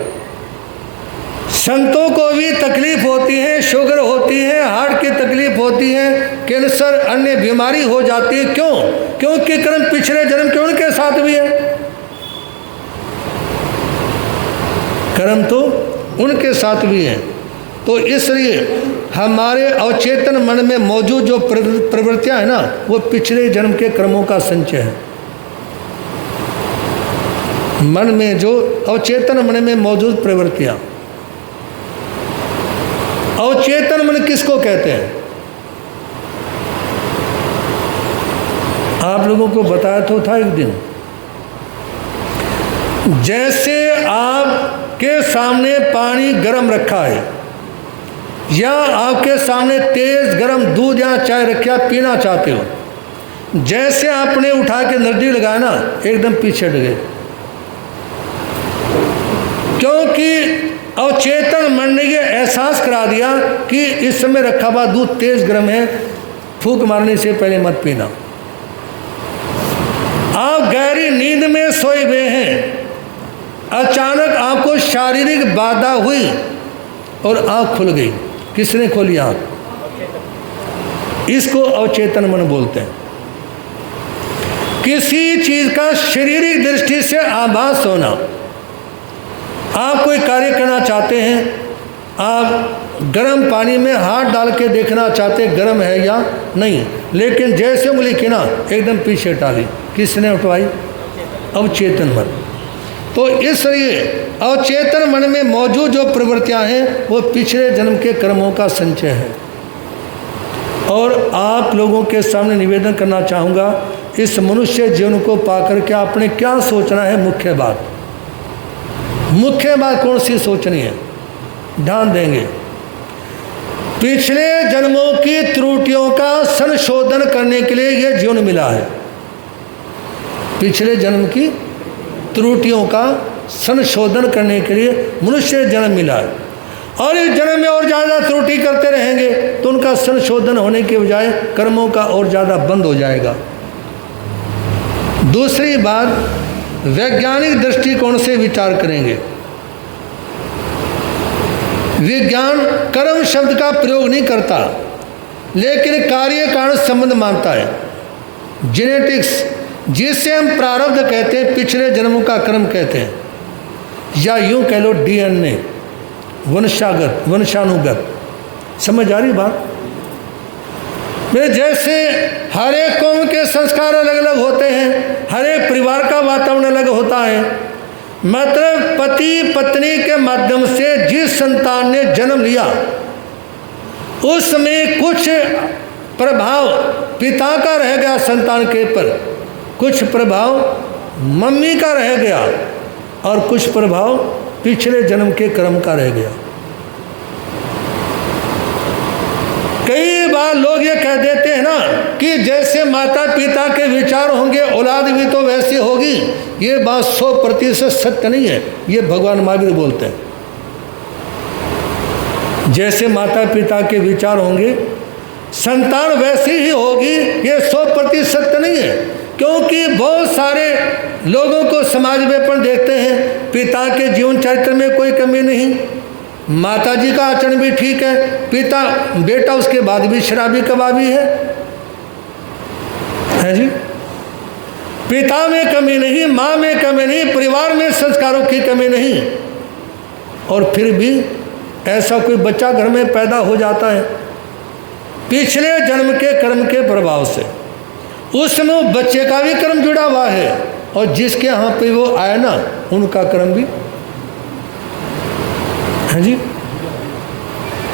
संतों को भी तकलीफ होती है, शुगर होती है, हार्ट की तकलीफ होती है, कैंसर अन्य बीमारी हो जाती है। क्यों? क्योंकि कर्म पिछले जन्म के उनके साथ भी है। कर्म तो उनके साथ भी है। तो इसलिए हमारे अवचेतन मन में मौजूद जो प्रवृत्तियां है ना, वो पिछले जन्म के कर्मों का संचय है। मन में जो अवचेतन मन में मौजूद प्रवृत्तियां, अवचेतन मन किसको कहते हैं? आप लोगों को बताया तो था एक दिन, जैसे आपके सामने पानी गर्म रखा है या आपके सामने तेज गर्म दूध या चाय रखा पीना चाहते हो, जैसे आपने उठा के नजदीक लगाया ना, एकदम पीछे हट गए। क्योंकि अवचेतन मन ने ये एहसास करा दिया कि इस समय रखा हुआ दूध तेज गर्म है, फूंक मारने से पहले मत पीना। आप गहरी नींद में सोए हुए हैं, अचानक आपको शारीरिक बाधा हुई और आंख खुल गई। किसने खोली आंख? इसको अवचेतन मन बोलते हैं। किसी चीज का शारीरिक दृष्टि से आभास होना। आप कोई कार्य करना चाहते हैं, आप गर्म पानी में हाथ डाल के देखना चाहते गर्म है या नहीं, लेकिन जैसे उंगली की ना एकदम पीछे डाली, किसने उठवाई? अवचेतन मन। तो इसलिए अवचेतन मन में मौजूद जो प्रवृत्तियां हैं वो पिछले जन्म के कर्मों का संचय है। और आप लोगों के सामने निवेदन करना चाहूँगा, इस मनुष्य जीवन को पाकर के आपने क्या सोचना है? मुख्य बात कौन सी सोचनी है? ध्यान देंगे। पिछले जन्मों की त्रुटियों का संशोधन करने के लिए यह जीवन मिला है। पिछले जन्म की त्रुटियों का संशोधन करने के लिए मनुष्य जन्म मिला है। और इस जन्म में और ज़्यादा त्रुटि करते रहेंगे तो उनका संशोधन होने के बजाय कर्मों का और ज़्यादा बंद हो जाएगा। दूसरी बात, वैज्ञानिक दृष्टिकोण से विचार करेंगे। विज्ञान कर्म शब्द का प्रयोग नहीं करता, लेकिन कार्य कारण संबंध मानता है। जेनेटिक्स, जिसे हम प्रारब्ध कहते हैं, पिछले जन्मों का कर्म कहते हैं, या यूं कह लो DNA, वंशागत, वंशानुगत। समझ आ रही बात? जैसे हर एक कौम के संस्कार अलग अलग होते हैं, हर एक परिवार का वातावरण अलग होता है। मतलब पति पत्नी के माध्यम से जिस संतान ने जन्म लिया, उसमें कुछ प्रभाव पिता का रह गया संतान के ऊपर, कुछ प्रभाव मम्मी का रह गया और कुछ प्रभाव पिछले जन्म के कर्म का रह गया। कई बार लोग ये कह देते हैं ना कि जैसे माता पिता के विचार होंगे औलाद भी तो वैसी होगी। ये बात 100% सत्य नहीं है। ये भगवान महावीर बोलते हैं, जैसे माता पिता के विचार होंगे संतान वैसी ही होगी। ये 100% सत्य नहीं है, क्योंकि बहुत सारे लोगों को समाज में अपन देखते हैं, पिता के जीवन चरित्र में कोई कमी नहीं, माता जी का आचरण भी ठीक है, पिता बेटा उसके बाद भी शराबी कबाबी है जी। पिता में कमी नहीं, माँ में कमी नहीं, परिवार में संस्कारों की कमी नहीं, और फिर भी ऐसा कोई बच्चा घर में पैदा हो जाता है पिछले जन्म के कर्म के प्रभाव से, उसमें वो बच्चे का भी कर्म जुड़ा हुआ है और जिसके यहाँ पे वो आए ना उनका कर्म भी है जी।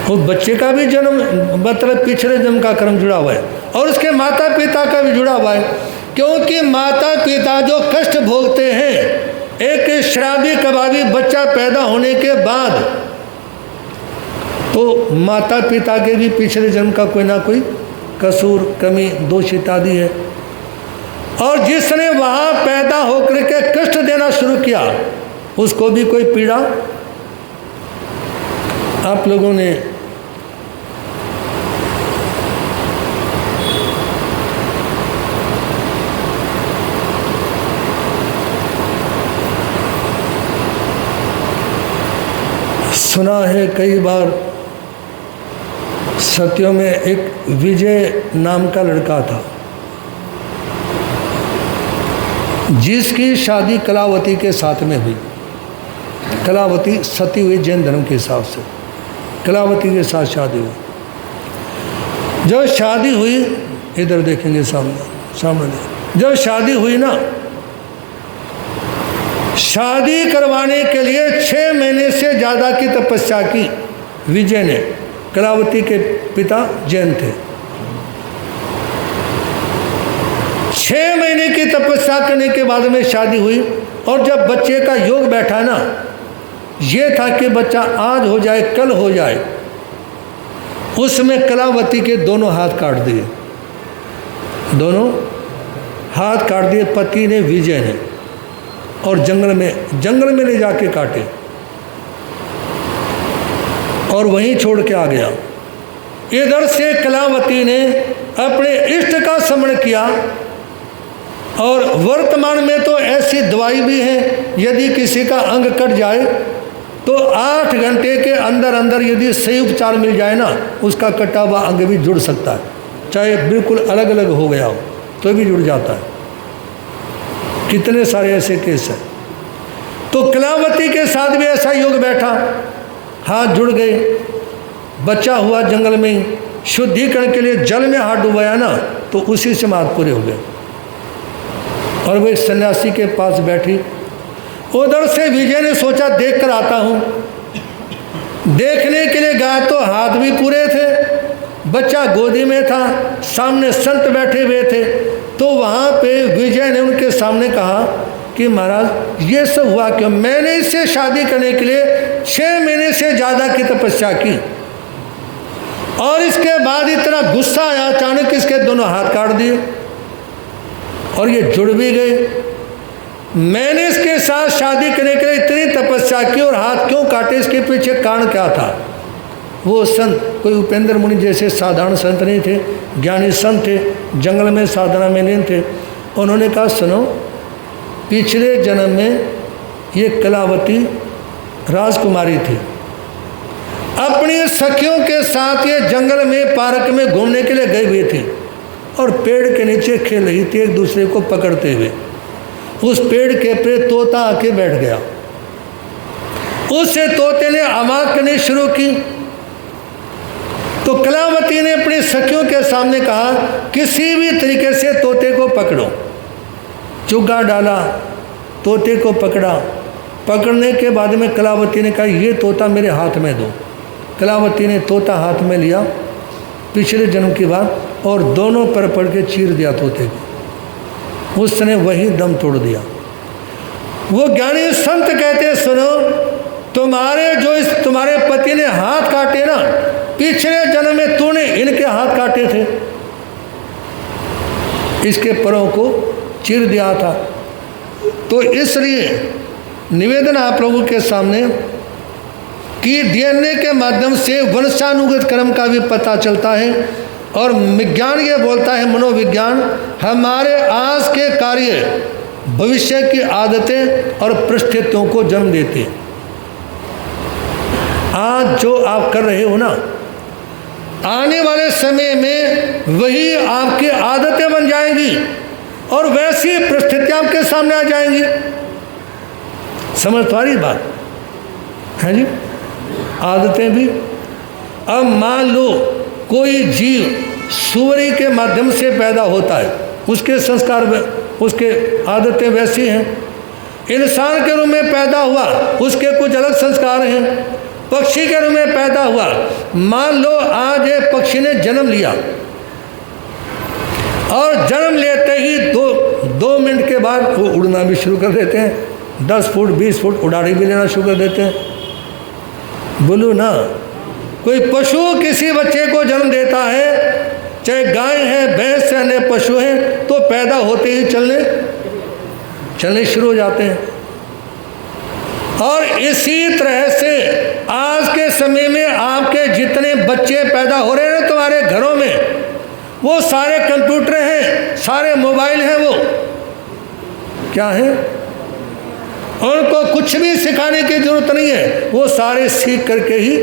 वो बच्चे का भी जन्म मतलब पिछले जन्म का कर्म जुड़ा हुआ है और उसके माता पिता का भी जुड़ा हुआ है, क्योंकि माता पिता जो कष्ट भोगते हैं एक शराबी कबाबी बच्चा पैदा होने के बाद, तो माता पिता के भी पिछले जन्म का कोई ना कोई कसूर कमी दोष इत्यादि है। और जिसने वहाँ पैदा होकर के कष्ट देना शुरू किया उसको भी कोई पीड़ा। आप लोगों ने सुना है कई बार, सत्यों में एक विजय नाम का लड़का था जिसकी शादी कलावती के साथ में हुई। कलावती सती हुई जैन धर्म के हिसाब से, कलावती के साथ शादी हुई। जब शादी हुई, इधर देखेंगे सामने जब शादी हुई ना, शादी करवाने के लिए 6 महीने से ज़्यादा की तपस्या की विजय ने। कलावती के पिता जैन थे। 6 महीने की तपस्या करने के बाद में शादी हुई और जब बच्चे का योग बैठा ना, ये था कि बच्चा आज हो जाए कल हो जाए, उसमें कलावती के दोनों हाथ काट दिए, दोनों हाथ काट दिए पति ने विजय ने, और जंगल में ले जाके काटे और वहीं छोड़ के आ गया। इधर से कलावती ने अपने इष्ट का स्मरण किया और वर्तमान में तो ऐसी दवाई भी है, यदि किसी का अंग कट जाए तो 8 घंटे के अंदर अंदर यदि सही उपचार मिल जाए ना, उसका कटा हुआ अंग भी जुड़ सकता है, चाहे बिल्कुल अलग अलग हो गया हो तो भी जुड़ जाता है। कितने सारे ऐसे केस हैं। तो कलावती के साथ भी ऐसा योग बैठा, हाथ जुड़ गए, बच्चा हुआ जंगल में ही। शुद्धिकरण के लिए जल में हाथ डुबाया ना, तो उसी से हाथ पूरे हो गए। और वो एक सन्यासी के पास बैठी। उधर से विजय ने सोचा देख कर आता हूँ। देखने के लिए गया तो हाथ भी पूरे थे, बच्चा गोदी में था, सामने संत बैठे हुए थे। तो वहाँ पे विजय ने उनके सामने कहा कि महाराज ये सब हुआ क्यों? मैंने इससे शादी करने के लिए 6 महीने से ज़्यादा की तपस्या की और इसके बाद इतना गुस्सा आया, अचानक इसके दोनों हाथ काट दिए और ये जुड़ भी गए। मैंने इसके साथ शादी करने के लिए इतनी तपस्या की और हाथ क्यों काटे, इसके पीछे कारण क्या था? वो संत कोई उपेंद्र मुनि जैसे साधारण संत नहीं थे, ज्ञानी संत थे, जंगल में साधना में लीन थे। उन्होंने कहा सुनो, पिछले जन्म में ये कलावती राजकुमारी थी, अपनी सखियों के साथ ये जंगल में पार्क में घूमने के लिए गई हुई थी और पेड़ के नीचे खेल रही थी एक दूसरे को पकड़ते हुए। उस पेड़ के पे तोता आके बैठ गया। उससे तोते ने आवाज़ करनी शुरू की। तो कलावती ने अपनी सखियों के सामने कहा किसी भी तरीके से तोते को पकड़ो। चुग्गा डाला, तोते को पकड़ा। पकड़ने के बाद में कलावती ने कहा ये तोता मेरे हाथ में दो। कलावती ने तोता हाथ में लिया पिछले जन्म की बात, और दोनों पर पड़ के चीर दिया तोते को। उसने वही दम तोड़ दिया। वो ज्ञानी संत कहते सुनो, तुम्हारे पति ने हाथ काटे ना, पिछले जन्म में तूने इनके हाथ काटे थे, इसके परों को चीर दिया था। तो इसलिए निवेदन आप लोगों के सामने कि डीएनए के माध्यम से वंशानुगत कर्म का भी पता चलता है। और विज्ञान ये बोलता है, मनोविज्ञान, हमारे आज के कार्य भविष्य की आदतें और परिस्थितियों को जन्म देते हैं। आज जो आप कर रहे हो ना, आने वाले समय में वही आपकी आदतें बन जाएंगी और वैसी परिस्थितियां आपके सामने आ जाएंगी। समझ तुम्हारी बात है जी, आदतें भी। अब मान लो कोई जीव सूर्य के माध्यम से पैदा होता है, उसके संस्कार, उसके आदतें वैसी हैं। इंसान के रूप में पैदा हुआ, उसके कुछ अलग संस्कार हैं। पक्षी के रूप में पैदा हुआ, मान लो आज एक पक्षी ने जन्म लिया और जन्म लेते ही दो मिनट के बाद वो उड़ना भी शुरू कर देते हैं, 10 फुट 20 फुट उड़ारी भी लेना शुरू कर देते हैं। बोलो ना, कोई पशु किसी बच्चे को जन्म देता है, चाहे गाय है, भैंस है, अन्य पशु हैं, तो पैदा होते ही चलने शुरू हो जाते हैं। और इसी तरह से आज के समय में आपके जितने बच्चे पैदा हो रहे हैं तुम्हारे घरों में, वो सारे कंप्यूटर हैं, सारे मोबाइल हैं, वो क्या है, उनको कुछ भी सिखाने की जरूरत नहीं है, वो सारे सीख करके ही,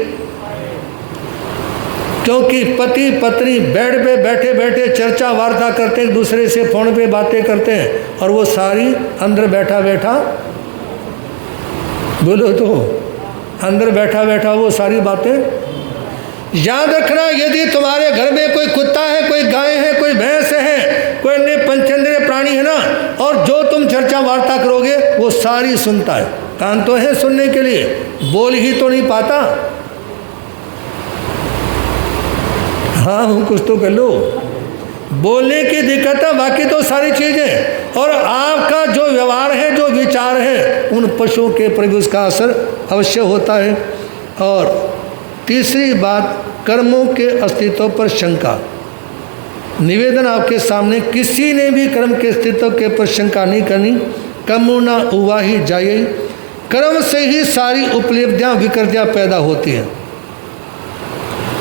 क्योंकि पति पत्नी बेड पे बैठे बैठे चर्चा वार्ता करते, एक दूसरे से फोन पे बातें करते हैं, और वो सारी अंदर बैठा बैठा, बोलो तो, अंदर बैठा बैठा वो सारी बातें। याद रखना, यदि तुम्हारे घर में कोई कुत्ता है, कोई गाय है, कोई भैंस है, कोई अन्य पंचेंद्रिय प्राणी है ना, और जो तुम चर्चा वार्ता करोगे वो सारी सुनता है। कान तो है सुनने के लिए, बोल ही तो नहीं पाता। हाँ हूँ, कुछ तो कर लो, बोलने की दिक्कत है, बाकी तो सारी चीज़ें। और आपका जो व्यवहार है, जो विचार है, उन पशुओं के पर भी उसका असर अवश्य होता है। और तीसरी बात, कर्मों के अस्तित्व पर शंका। निवेदन आपके सामने, किसी ने भी कर्म के अस्तित्व के पर शंका नहीं करनी। कर्मो न उवाही जाये, कर्म से ही सारी उपलब्धियाँ विकृतियाँ पैदा होती हैं।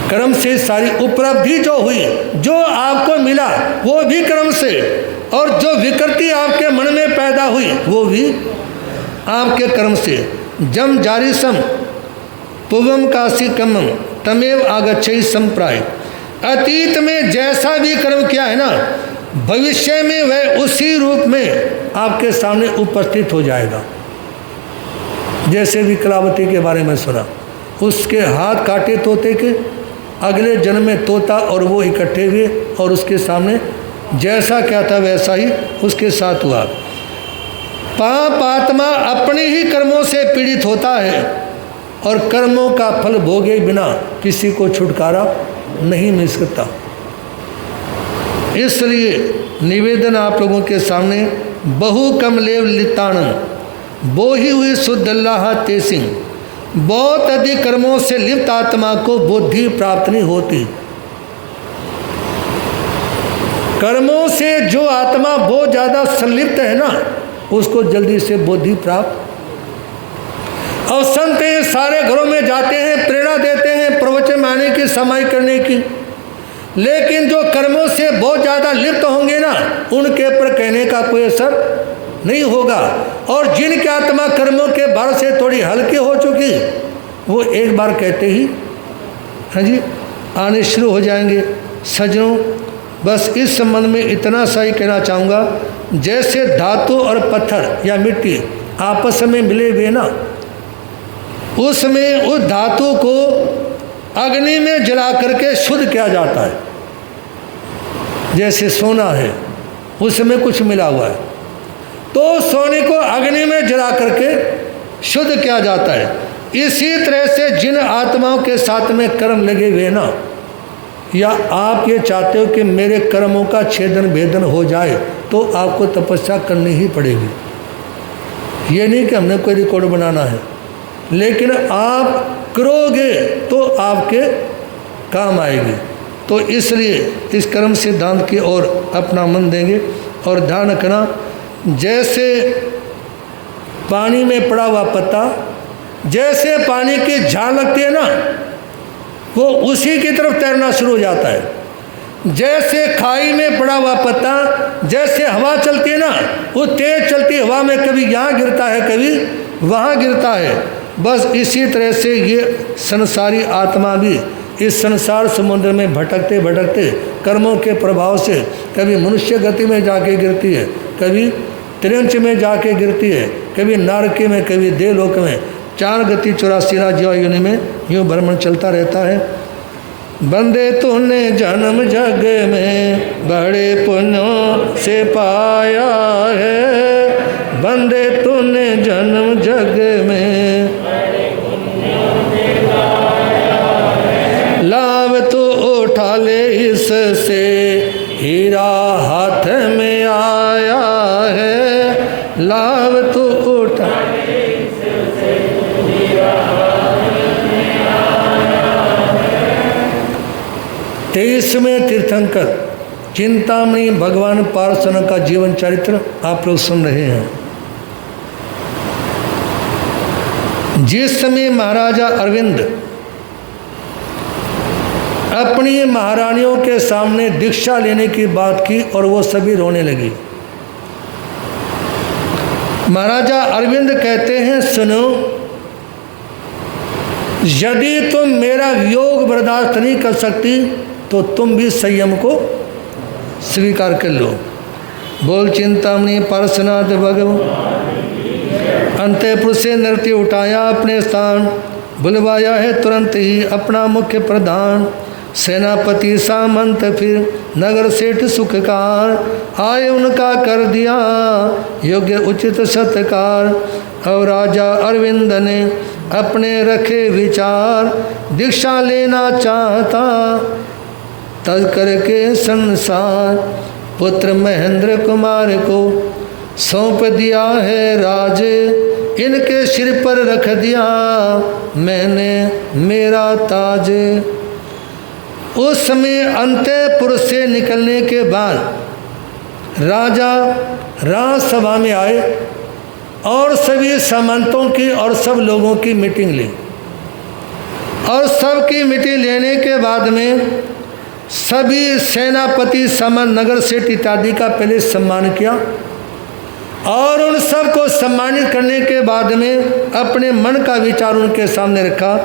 कर्म से सारी उपलब्धि जो हुई, जो आपको मिला, वो भी कर्म से, और जो विकृति आपके मन में पैदा हुई वो भी आपके कर्म से। जम जारी सम पूर्वम काशी कमम तमेव आगच्छई संप्राय। अतीत में जैसा भी कर्म किया है ना, भविष्य में वह उसी रूप में आपके सामने उपस्थित हो जाएगा। जैसे विकलावती के बारे में सुना, उसके हाथ काटे तोते के, अगले जन्म में तोता और वो इकट्ठे हुए, और उसके सामने जैसा क्या था वैसा ही उसके साथ हुआ। पाप आत्मा अपने ही कर्मों से पीड़ित होता है, और कर्मों का फल भोगे बिना किसी को छुटकारा नहीं मिल सकता। इसलिए निवेदन आप लोगों के सामने, बहु कमलेव लिताणम बो ही हुई शुद्धल्लाह तेसिंग। बहुत अधिक कर्मों से लिप्त आत्मा को बुद्धि प्राप्त नहीं होती। कर्मों से जो आत्मा बहुत ज़्यादा संलिप्त है ना, उसको जल्दी से बुद्धि प्राप्त। और संत सारे घरों में जाते हैं, प्रेरणा देते हैं प्रवचन में आने की, समाई करने की, लेकिन जो कर्मों से बहुत ज़्यादा लिप्त होंगे ना, उनके ऊपर कहने का कोई असर नहीं होगा। और जिनकी आत्मा कर्मों के भार से थोड़ी हल्की हो चुकी, वो एक बार कहते ही हाँ जी आने शुरू हो जाएंगे। सज्जनों, बस इस संबंध में इतना सा ही कहना चाहूँगा, जैसे धातु और पत्थर या मिट्टी आपस में मिले हुए ना, उसमें उस धातु को अग्नि में जला करके शुद्ध किया जाता है। जैसे सोना है, उसमें कुछ मिला हुआ है, तो सोने को अग्नि में जला करके शुद्ध किया जाता है। इसी तरह से जिन आत्माओं के साथ में कर्म लगे हुए ना, या आप ये चाहते हो कि मेरे कर्मों का छेदन भेदन हो जाए, तो आपको तपस्या करनी ही पड़ेगी। ये नहीं कि हमने कोई रिकॉर्ड बनाना है, लेकिन आप करोगे तो आपके काम आएगी। तो इसलिए इस कर्म सिद्धांत की ओर अपना मन देंगे। और ध्यान रखना, जैसे पानी में पड़ा हुआ पत्ता, जैसे पानी की झाग लगती है ना, वो उसी की तरफ तैरना शुरू हो जाता है। जैसे खाई में पड़ा हुआ पत्ता, जैसे हवा चलती है ना, वो तेज चलती हवा में कभी यहाँ गिरता है, कभी वहाँ गिरता है। बस इसी तरह से ये संसारी आत्मा भी इस संसार समुद्र में भटकते भटकते कर्मों के प्रभाव से कभी मनुष्य गति में जाके गिरती है, कभी त्रिंच में जाके गिरती है, कभी नरक में, कभी देवलोक में, 4 गति 84 जीवा योनि में यूँ भ्रमण चलता रहता है। बंदे तूने जन्म जग में बड़े पुण्यों से पाया है, बंदे तूने जन्म जग में लाभ तो उठा ले इससे हीरा हाथ में आया है, लाभ तो उठा। 23वें तीर्थंकर चिंतामणि भगवान पार्श्वनाथ का जीवन चरित्र आप लोग सुन रहे हैं। जिस समय महाराजा अरविंद अपनी महारानियों के सामने दीक्षा लेने की बात की और वो सभी रोने लगी। महाराजा अरविंद कहते हैं, सुनो, यदि तुम मेरा वियोग बर्दाश्त नहीं कर सकती तो तुम भी संयम को स्वीकार कर लो। बोल चिंतामणि पार्श्वनाथ भगवान। अंतःपुर से नृत्य उठाया अपने स्थान, बुलवाया है तुरंत ही अपना मुख्य प्रधान। सेनापति सामंत फिर नगर सेठ सुखकार, आए उनका कर दिया योग्य उचित सत्कार। और राजा अरविंद ने अपने रखे विचार, दीक्षा लेना चाहता तज करके संसार। पुत्र महेंद्र कुमार को सौंप दिया है राज, इनके सिर पर रख दिया मैंने मेरा ताज। उस समय अंतःपुर से निकलने के बाद राजा राजसभा में आए और सभी सामंतों की और सब लोगों की मीटिंग ली। और सबकी मीटिंग लेने के बाद में सभी सेनापति सामंत नगर सेठ इत्यादि का पहले सम्मान किया और उन सबको सम्मानित करने के बाद में अपने मन का विचार उनके सामने रखा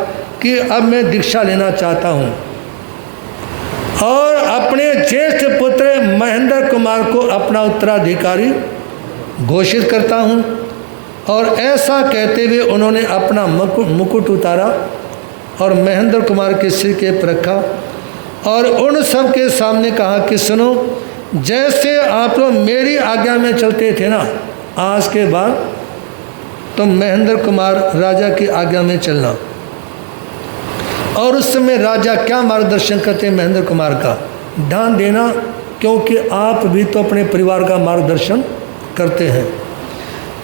कि अब मैं दीक्षा लेना चाहता हूँ और अपने ज्येष्ठ पुत्र महेंद्र कुमार को अपना उत्तराधिकारी घोषित करता हूँ। और ऐसा कहते हुए उन्होंने अपना मुकुट उतारा और महेंद्र कुमार के सिर के पर रखा और उन सब के सामने कहा कि सुनो, जैसे आप लोग मेरी आज्ञा में चलते थे ना, आज के बाद तुम महेंद्र कुमार राजा की आज्ञा में चलना। और उस समय राजा क्या मार्गदर्शन करते हैं महेंद्र कुमार का, ध्यान देना, क्योंकि आप भी तो अपने परिवार का मार्गदर्शन करते हैं।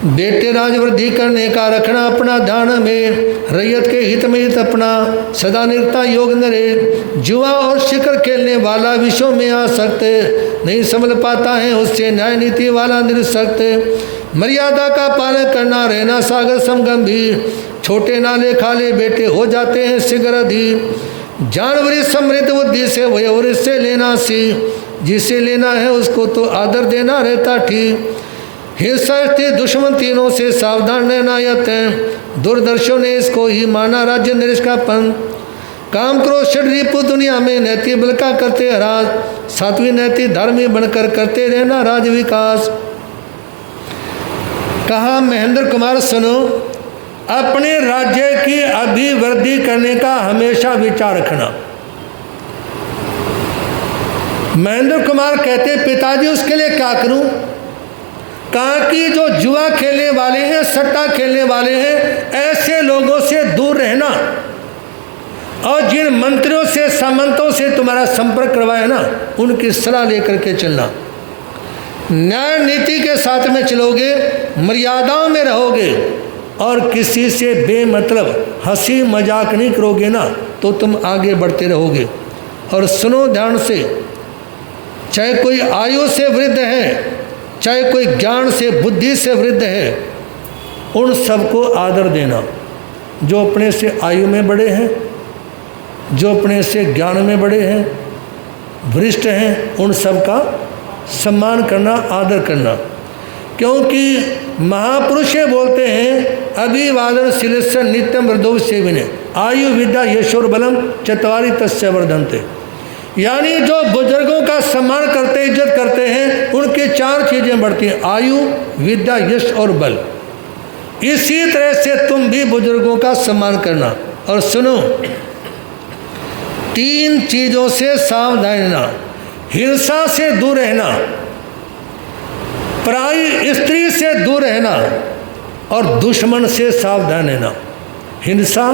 बेटे राजवृद्धि करने का रखना अपना ध्यान में, रैयत के हित में हित अपना सदा निरता योग नरे। जुआ और शिकर खेलने वाला विश्व में आ सकते, नहीं संभल पाता है उससे न्याय नीति वाला निरसक्त। मर्यादा का पालन करना रहना सागर समगंभीर, छोटे नाले खाले बेटे हो जाते हैं शीघ्र अधीर। जानवरी समृद्ध बुद्धि से वयोवृद्ध से लेना सी, जिसे लेना है उसको तो आदर देना रहता ठीक। हिंसा स्थित दुश्मन तीनों से सावधान रहना यत्न, दूरदर्शियों ने इसको ही माना राज्य नरेश का पन। काम क्रोध षड्रिपु दुनिया में नैतिक बल का करते हराज, सात्विक नैतिक धार्मिक बनकर करते रहना राज विकास। कहा महेंद्र कुमार सुनो, अपने राज्य की अभिवृद्धि करने का हमेशा विचार रखना। महेंद्र कुमार कहते पिताजी उसके लिए क्या करूं? कहा कि जो जुआ खेलने वाले हैं, सट्टा खेलने वाले हैं, ऐसे लोगों से दूर रहना और जिन मंत्रियों से सामंतों से तुम्हारा संपर्क करवाया ना, उनकी सलाह लेकर के चलना। न्याय नीति के साथ में चलोगे, मर्यादाओं में रहोगे और किसी से बेमतलब हंसी मजाक नहीं करोगे ना, तो तुम आगे बढ़ते रहोगे। और सुनो ध्यान से, चाहे कोई आयु से वृद्ध है, चाहे कोई ज्ञान से बुद्धि से वृद्ध है, उन सबको आदर देना। जो अपने से आयु में बड़े हैं, जो अपने से ज्ञान में बड़े हैं, वरिष्ठ हैं, उन सब का सम्मान करना, आदर करना। क्योंकि महापुरुष बोलते हैं अभिवादन शिलस्य नित्यम वृद्धौ सेविने, आयु विद्या यशोर बलम चत्वारि तस्य वर्धन्ते। यानी जो बुजुर्गों का सम्मान करते, इज्जत करते हैं, उनकी 4 चीज़ें बढ़ती हैं, आयु, विद्या, यश और बल। इसी तरह से तुम भी बुजुर्गों का सम्मान करना। और सुनो, 3 चीज़ों से सावधान रहना। हिंसा से दूर रहना, पराई स्त्री से दूर रहना और दुश्मन से सावधान रहना। हिंसा,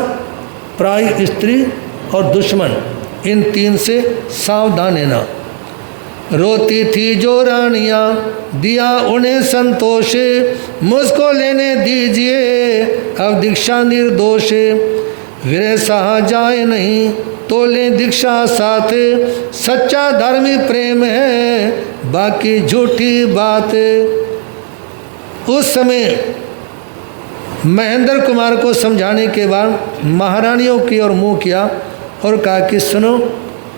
पराई स्त्री और दुश्मन, इन 3 से सावधान रहना। रोती थी जो रानियाँ दिया उन्हें संतोष, मुझको लेने दीजिए अब दीक्षा निर्दोष। विरह सहा जाए नहीं तो लें दीक्षा साथ, सच्चा धार्मिक प्रेम है बाकी झूठी बात। उस समय महेंद्र कुमार को समझाने के बाद महारानियों की ओर मुँह किया और कहा कि सुनो,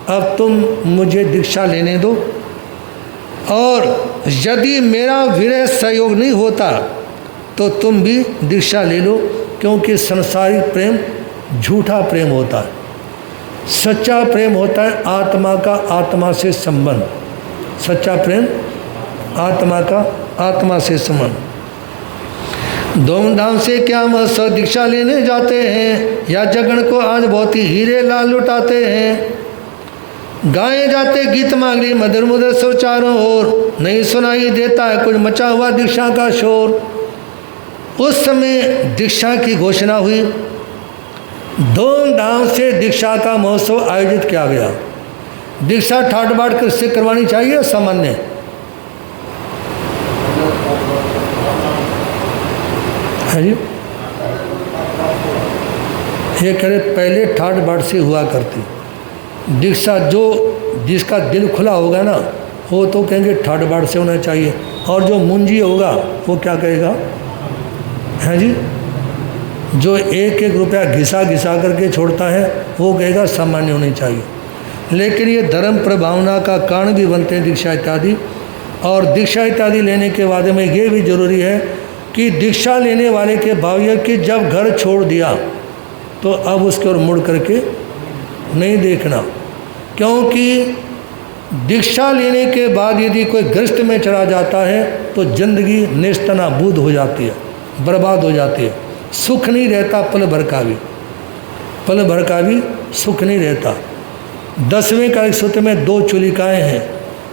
अब तुम मुझे दीक्षा लेने दो, और यदि मेरा विरह सहयोग नहीं होता तो तुम भी दीक्षा ले लो, क्योंकि संसारिक प्रेम झूठा प्रेम होता है। सच्चा प्रेम होता है आत्मा का आत्मा से संबंध। सच्चा प्रेम आत्मा का आत्मा से संबंध। धूमधाम से क्या महोत्सव दीक्षा लेने जाते हैं, या जगन को आज बहुत ही हीरे लाल लुटाते हैं। गाए जाते गीत मांगली मधुर मधुर स्वर चारों ओर, नहीं सुनाई देता है कुछ मचा हुआ दीक्षा का शोर। उस समय दीक्षा की घोषणा हुई, धूमधाम से दीक्षा का महोत्सव आयोजित किया गया। दीक्षा ठाट बाट कर से करवानी चाहिए सामान्य? है जी, ये कह रहे पहले ठाट बाट से हुआ करती दीक्षा। जो जिसका दिल खुला होगा ना, वो तो कहेंगे ठाट बाट से होना चाहिए, और जो मुंजी होगा वो क्या कहेगा? है जी, जो 1-1 रुपया घिसा घिसा करके छोड़ता है वो कहेगा सामान्य होनी चाहिए। लेकिन ये धर्म प्रभावना का कारण भी बनते हैं दीक्षा इत्यादि। और दीक्षा इत्यादि लेने के बाद में ये भी जरूरी है कि दीक्षा लेने वाले के भाव यह कि जब घर छोड़ दिया तो अब उसके ओर मुड़ करके नहीं देखना, क्योंकि दीक्षा लेने के बाद यदि कोई ग्रस्त में चला जाता है तो जिंदगी नेस्तनाबूद हो जाती है, बर्बाद हो जाती है। सुख नहीं रहता पल भर का भी, पल भर का भी सुख नहीं रहता। 10वें का एक सूत्र में 2 चुलिकाएँ हैं,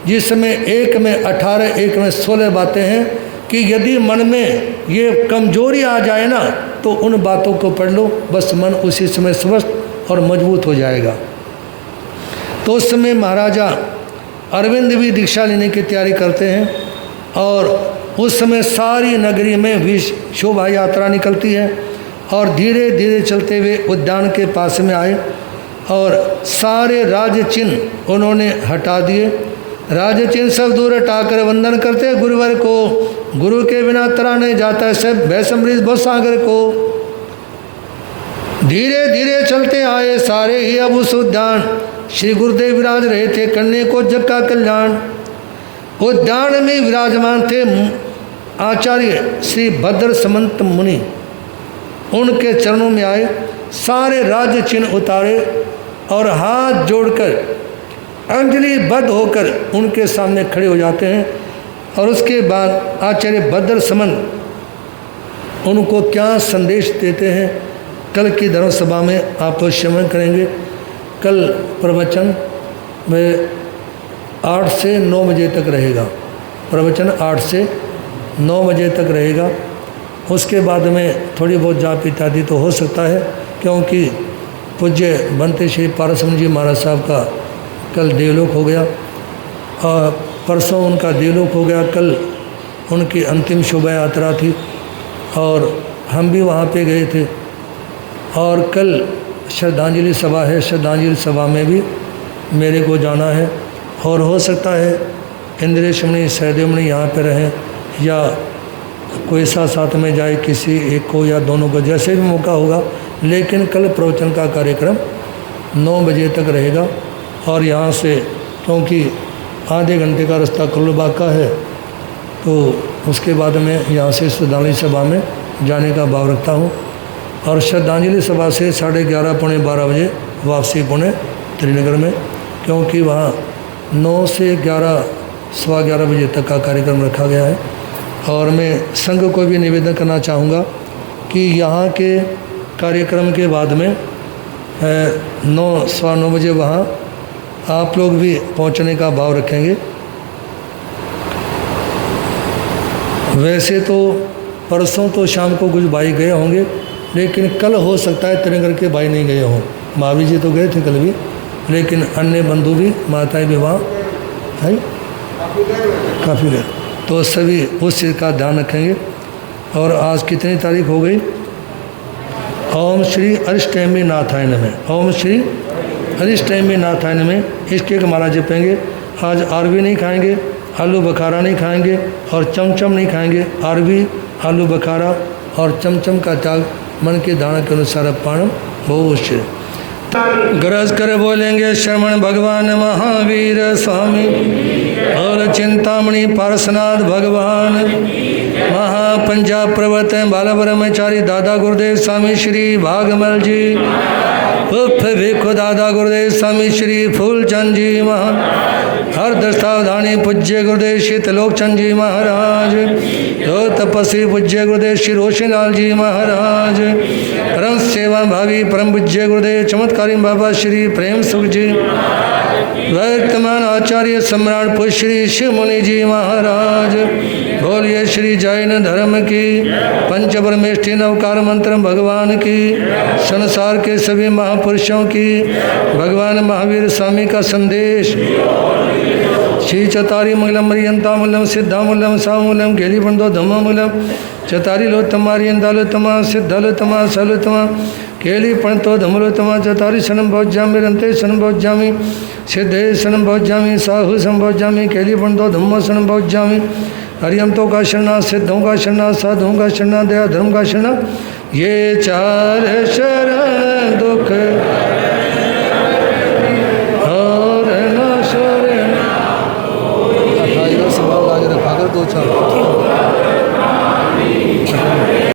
जिसमें एक में 18, एक में 16 बातें हैं कि यदि मन में ये कमजोरी आ जाए ना तो उन बातों को पढ़ लो, बस मन उसी समय स्वस्थ और मजबूत हो जाएगा। तो उस समय महाराजा अरविंद भी दीक्षा लेने की तैयारी करते हैं, और उस समय सारी नगरी में शोभा यात्रा निकलती है। और धीरे धीरे चलते हुए उद्यान के पास में आए और सारे राज चिन्ह उन्होंने हटा दिए। राज चिन्ह सब दूर हटाकर वंदन करते गुरुवर को। गुरु के बिना तरा नहीं जाता सब भैसमृत बहुत सागर को। धीरे धीरे चलते आए सारे ही अब उस उद्यान, श्री गुरुदेव विराज रहे थे करने को जग का कल्याण। उद्यान में विराजमान थे आचार्य श्री भद्र समंत मुनि, उनके चरणों में आए, सारे राज्य चिन्ह उतारे और हाथ जोड़कर अंजलिबद्ध होकर उनके सामने खड़े हो जाते हैं। और उसके बाद आचार्य भद्र समंत उनको क्या संदेश देते हैं, कल की धर्म सभा में आप तो श्रवण करेंगे। कल प्रवचन में 8 से 9 बजे तक रहेगा, प्रवचन 8 से 9 बजे तक रहेगा। उसके बाद में थोड़ी बहुत जाप इत्यादि तो हो सकता है, क्योंकि पूज्य बनते श्री पारसम जी महाराज साहब का कल देवलोक हो गया और परसों उनका देवलोक हो गया। कल उनकी अंतिम शोभा यात्रा थी और हम भी वहाँ पे गए थे। और कल श्रद्धांजलि सभा है, श्रद्धांजलि सभा में भी मेरे को जाना है। और हो सकता है इंद्रेश मणि सहदेव मणि यहाँ पर रहें या कोई साथ में जाए, किसी एक को या दोनों को, जैसे भी मौका होगा। लेकिन कल प्रवचन का कार्यक्रम 9 बजे तक रहेगा। और यहाँ से क्योंकि आधे घंटे का रास्ता कल्लूबाग का है, तो उसके बाद में यहाँ से श्रद्धांजलि सभा में जाने का भाव रखता हूँ। और श्रद्धांजलि सभा से 11:30 पौने 12 बजे वापसी पुणे त्रिनगर में, क्योंकि वहाँ 9 से 11 सवा 11 बजे तक का कार्यक्रम रखा गया है। और मैं संघ को भी निवेदन करना चाहूँगा कि यहाँ के कार्यक्रम के बाद में 9-9:15 बजे वहाँ आप लोग भी पहुँचने का भाव रखेंगे। वैसे तो परसों तो शाम को कुछ भाई गए होंगे, लेकिन कल हो सकता है तिरंगर के भाई नहीं गए हों। महावीर जी तो गए थे कल भी, लेकिन अन्य बंधु भी माताएं भी वहाँ हैं, काफ़ी गए। तो सभी उस चीज़ का ध्यान रखेंगे। और आज कितनी तारीख हो गई? ओम श्री अरिष्टमी नाथाय नमः। ओम श्री अरिष्टमी नाथाय नमः। इसके एक माला जपेंगे। आज अरबी नहीं खाएंगे, आलू बखारा नहीं खाएंगे और चमचम नहीं खाएंगे। अरबी, आलू बखारा और चमचम का त्याग मन के दाना के अनुसार पाणम भोश्य। गरज कर बोलेंगे श्रवण भगवान महावीर स्वामी और चिंतामणि पार्श्वनाथ भगवान महापंजा प्रवर्त बाल ब्रह्मचारी दादा गुरुदेव स्वामी श्री भागमल जी उफ भिक्खु दादा गुरुदेव स्वामी श्री फूलचंद जी महा हर दस्तावधानी पूज्य गुरुदेव श्री त्रिलोकचंद जी महाराज, जो तपस्वी पूज्य गुरुदेव श्री रोशनलाल जी महाराज, परम सेवा भावी परम पूज्य गुरुदेव चमत्कारी बाबा श्री प्रेम सुख जी, वर्तमान आचार्य सम्राट पुष्य श्री शिव मुनि जी महाराज। बोलिए श्री जैन धर्म की पंच परमेष्टि नवकार मंत्र भगवान की, संसार के सभी महापुरुषों की, भगवान महावीर स्वामी का संदेश। श्री चतारी मंगलम मरियंतामूलम सिद्धामूलम सामूलम गेली बंदो धम्मूलम चतारी लोतमारियंतालोतमा सिद्धालोतमा सलोतमा केली पणतो धमलोतमा चतारी सनम भोज्यामि रंते सनम भोज्यामि सिद्धे सनम भोज्यामि साहु सम भोज्यामि केली पणतो धम्मो सनम भोज्यामि हरियंतों का शरणा, सिद्धों का शरणा, साधुओं का शरणा, दया धर्म का शरणा, ये चार शरण दुख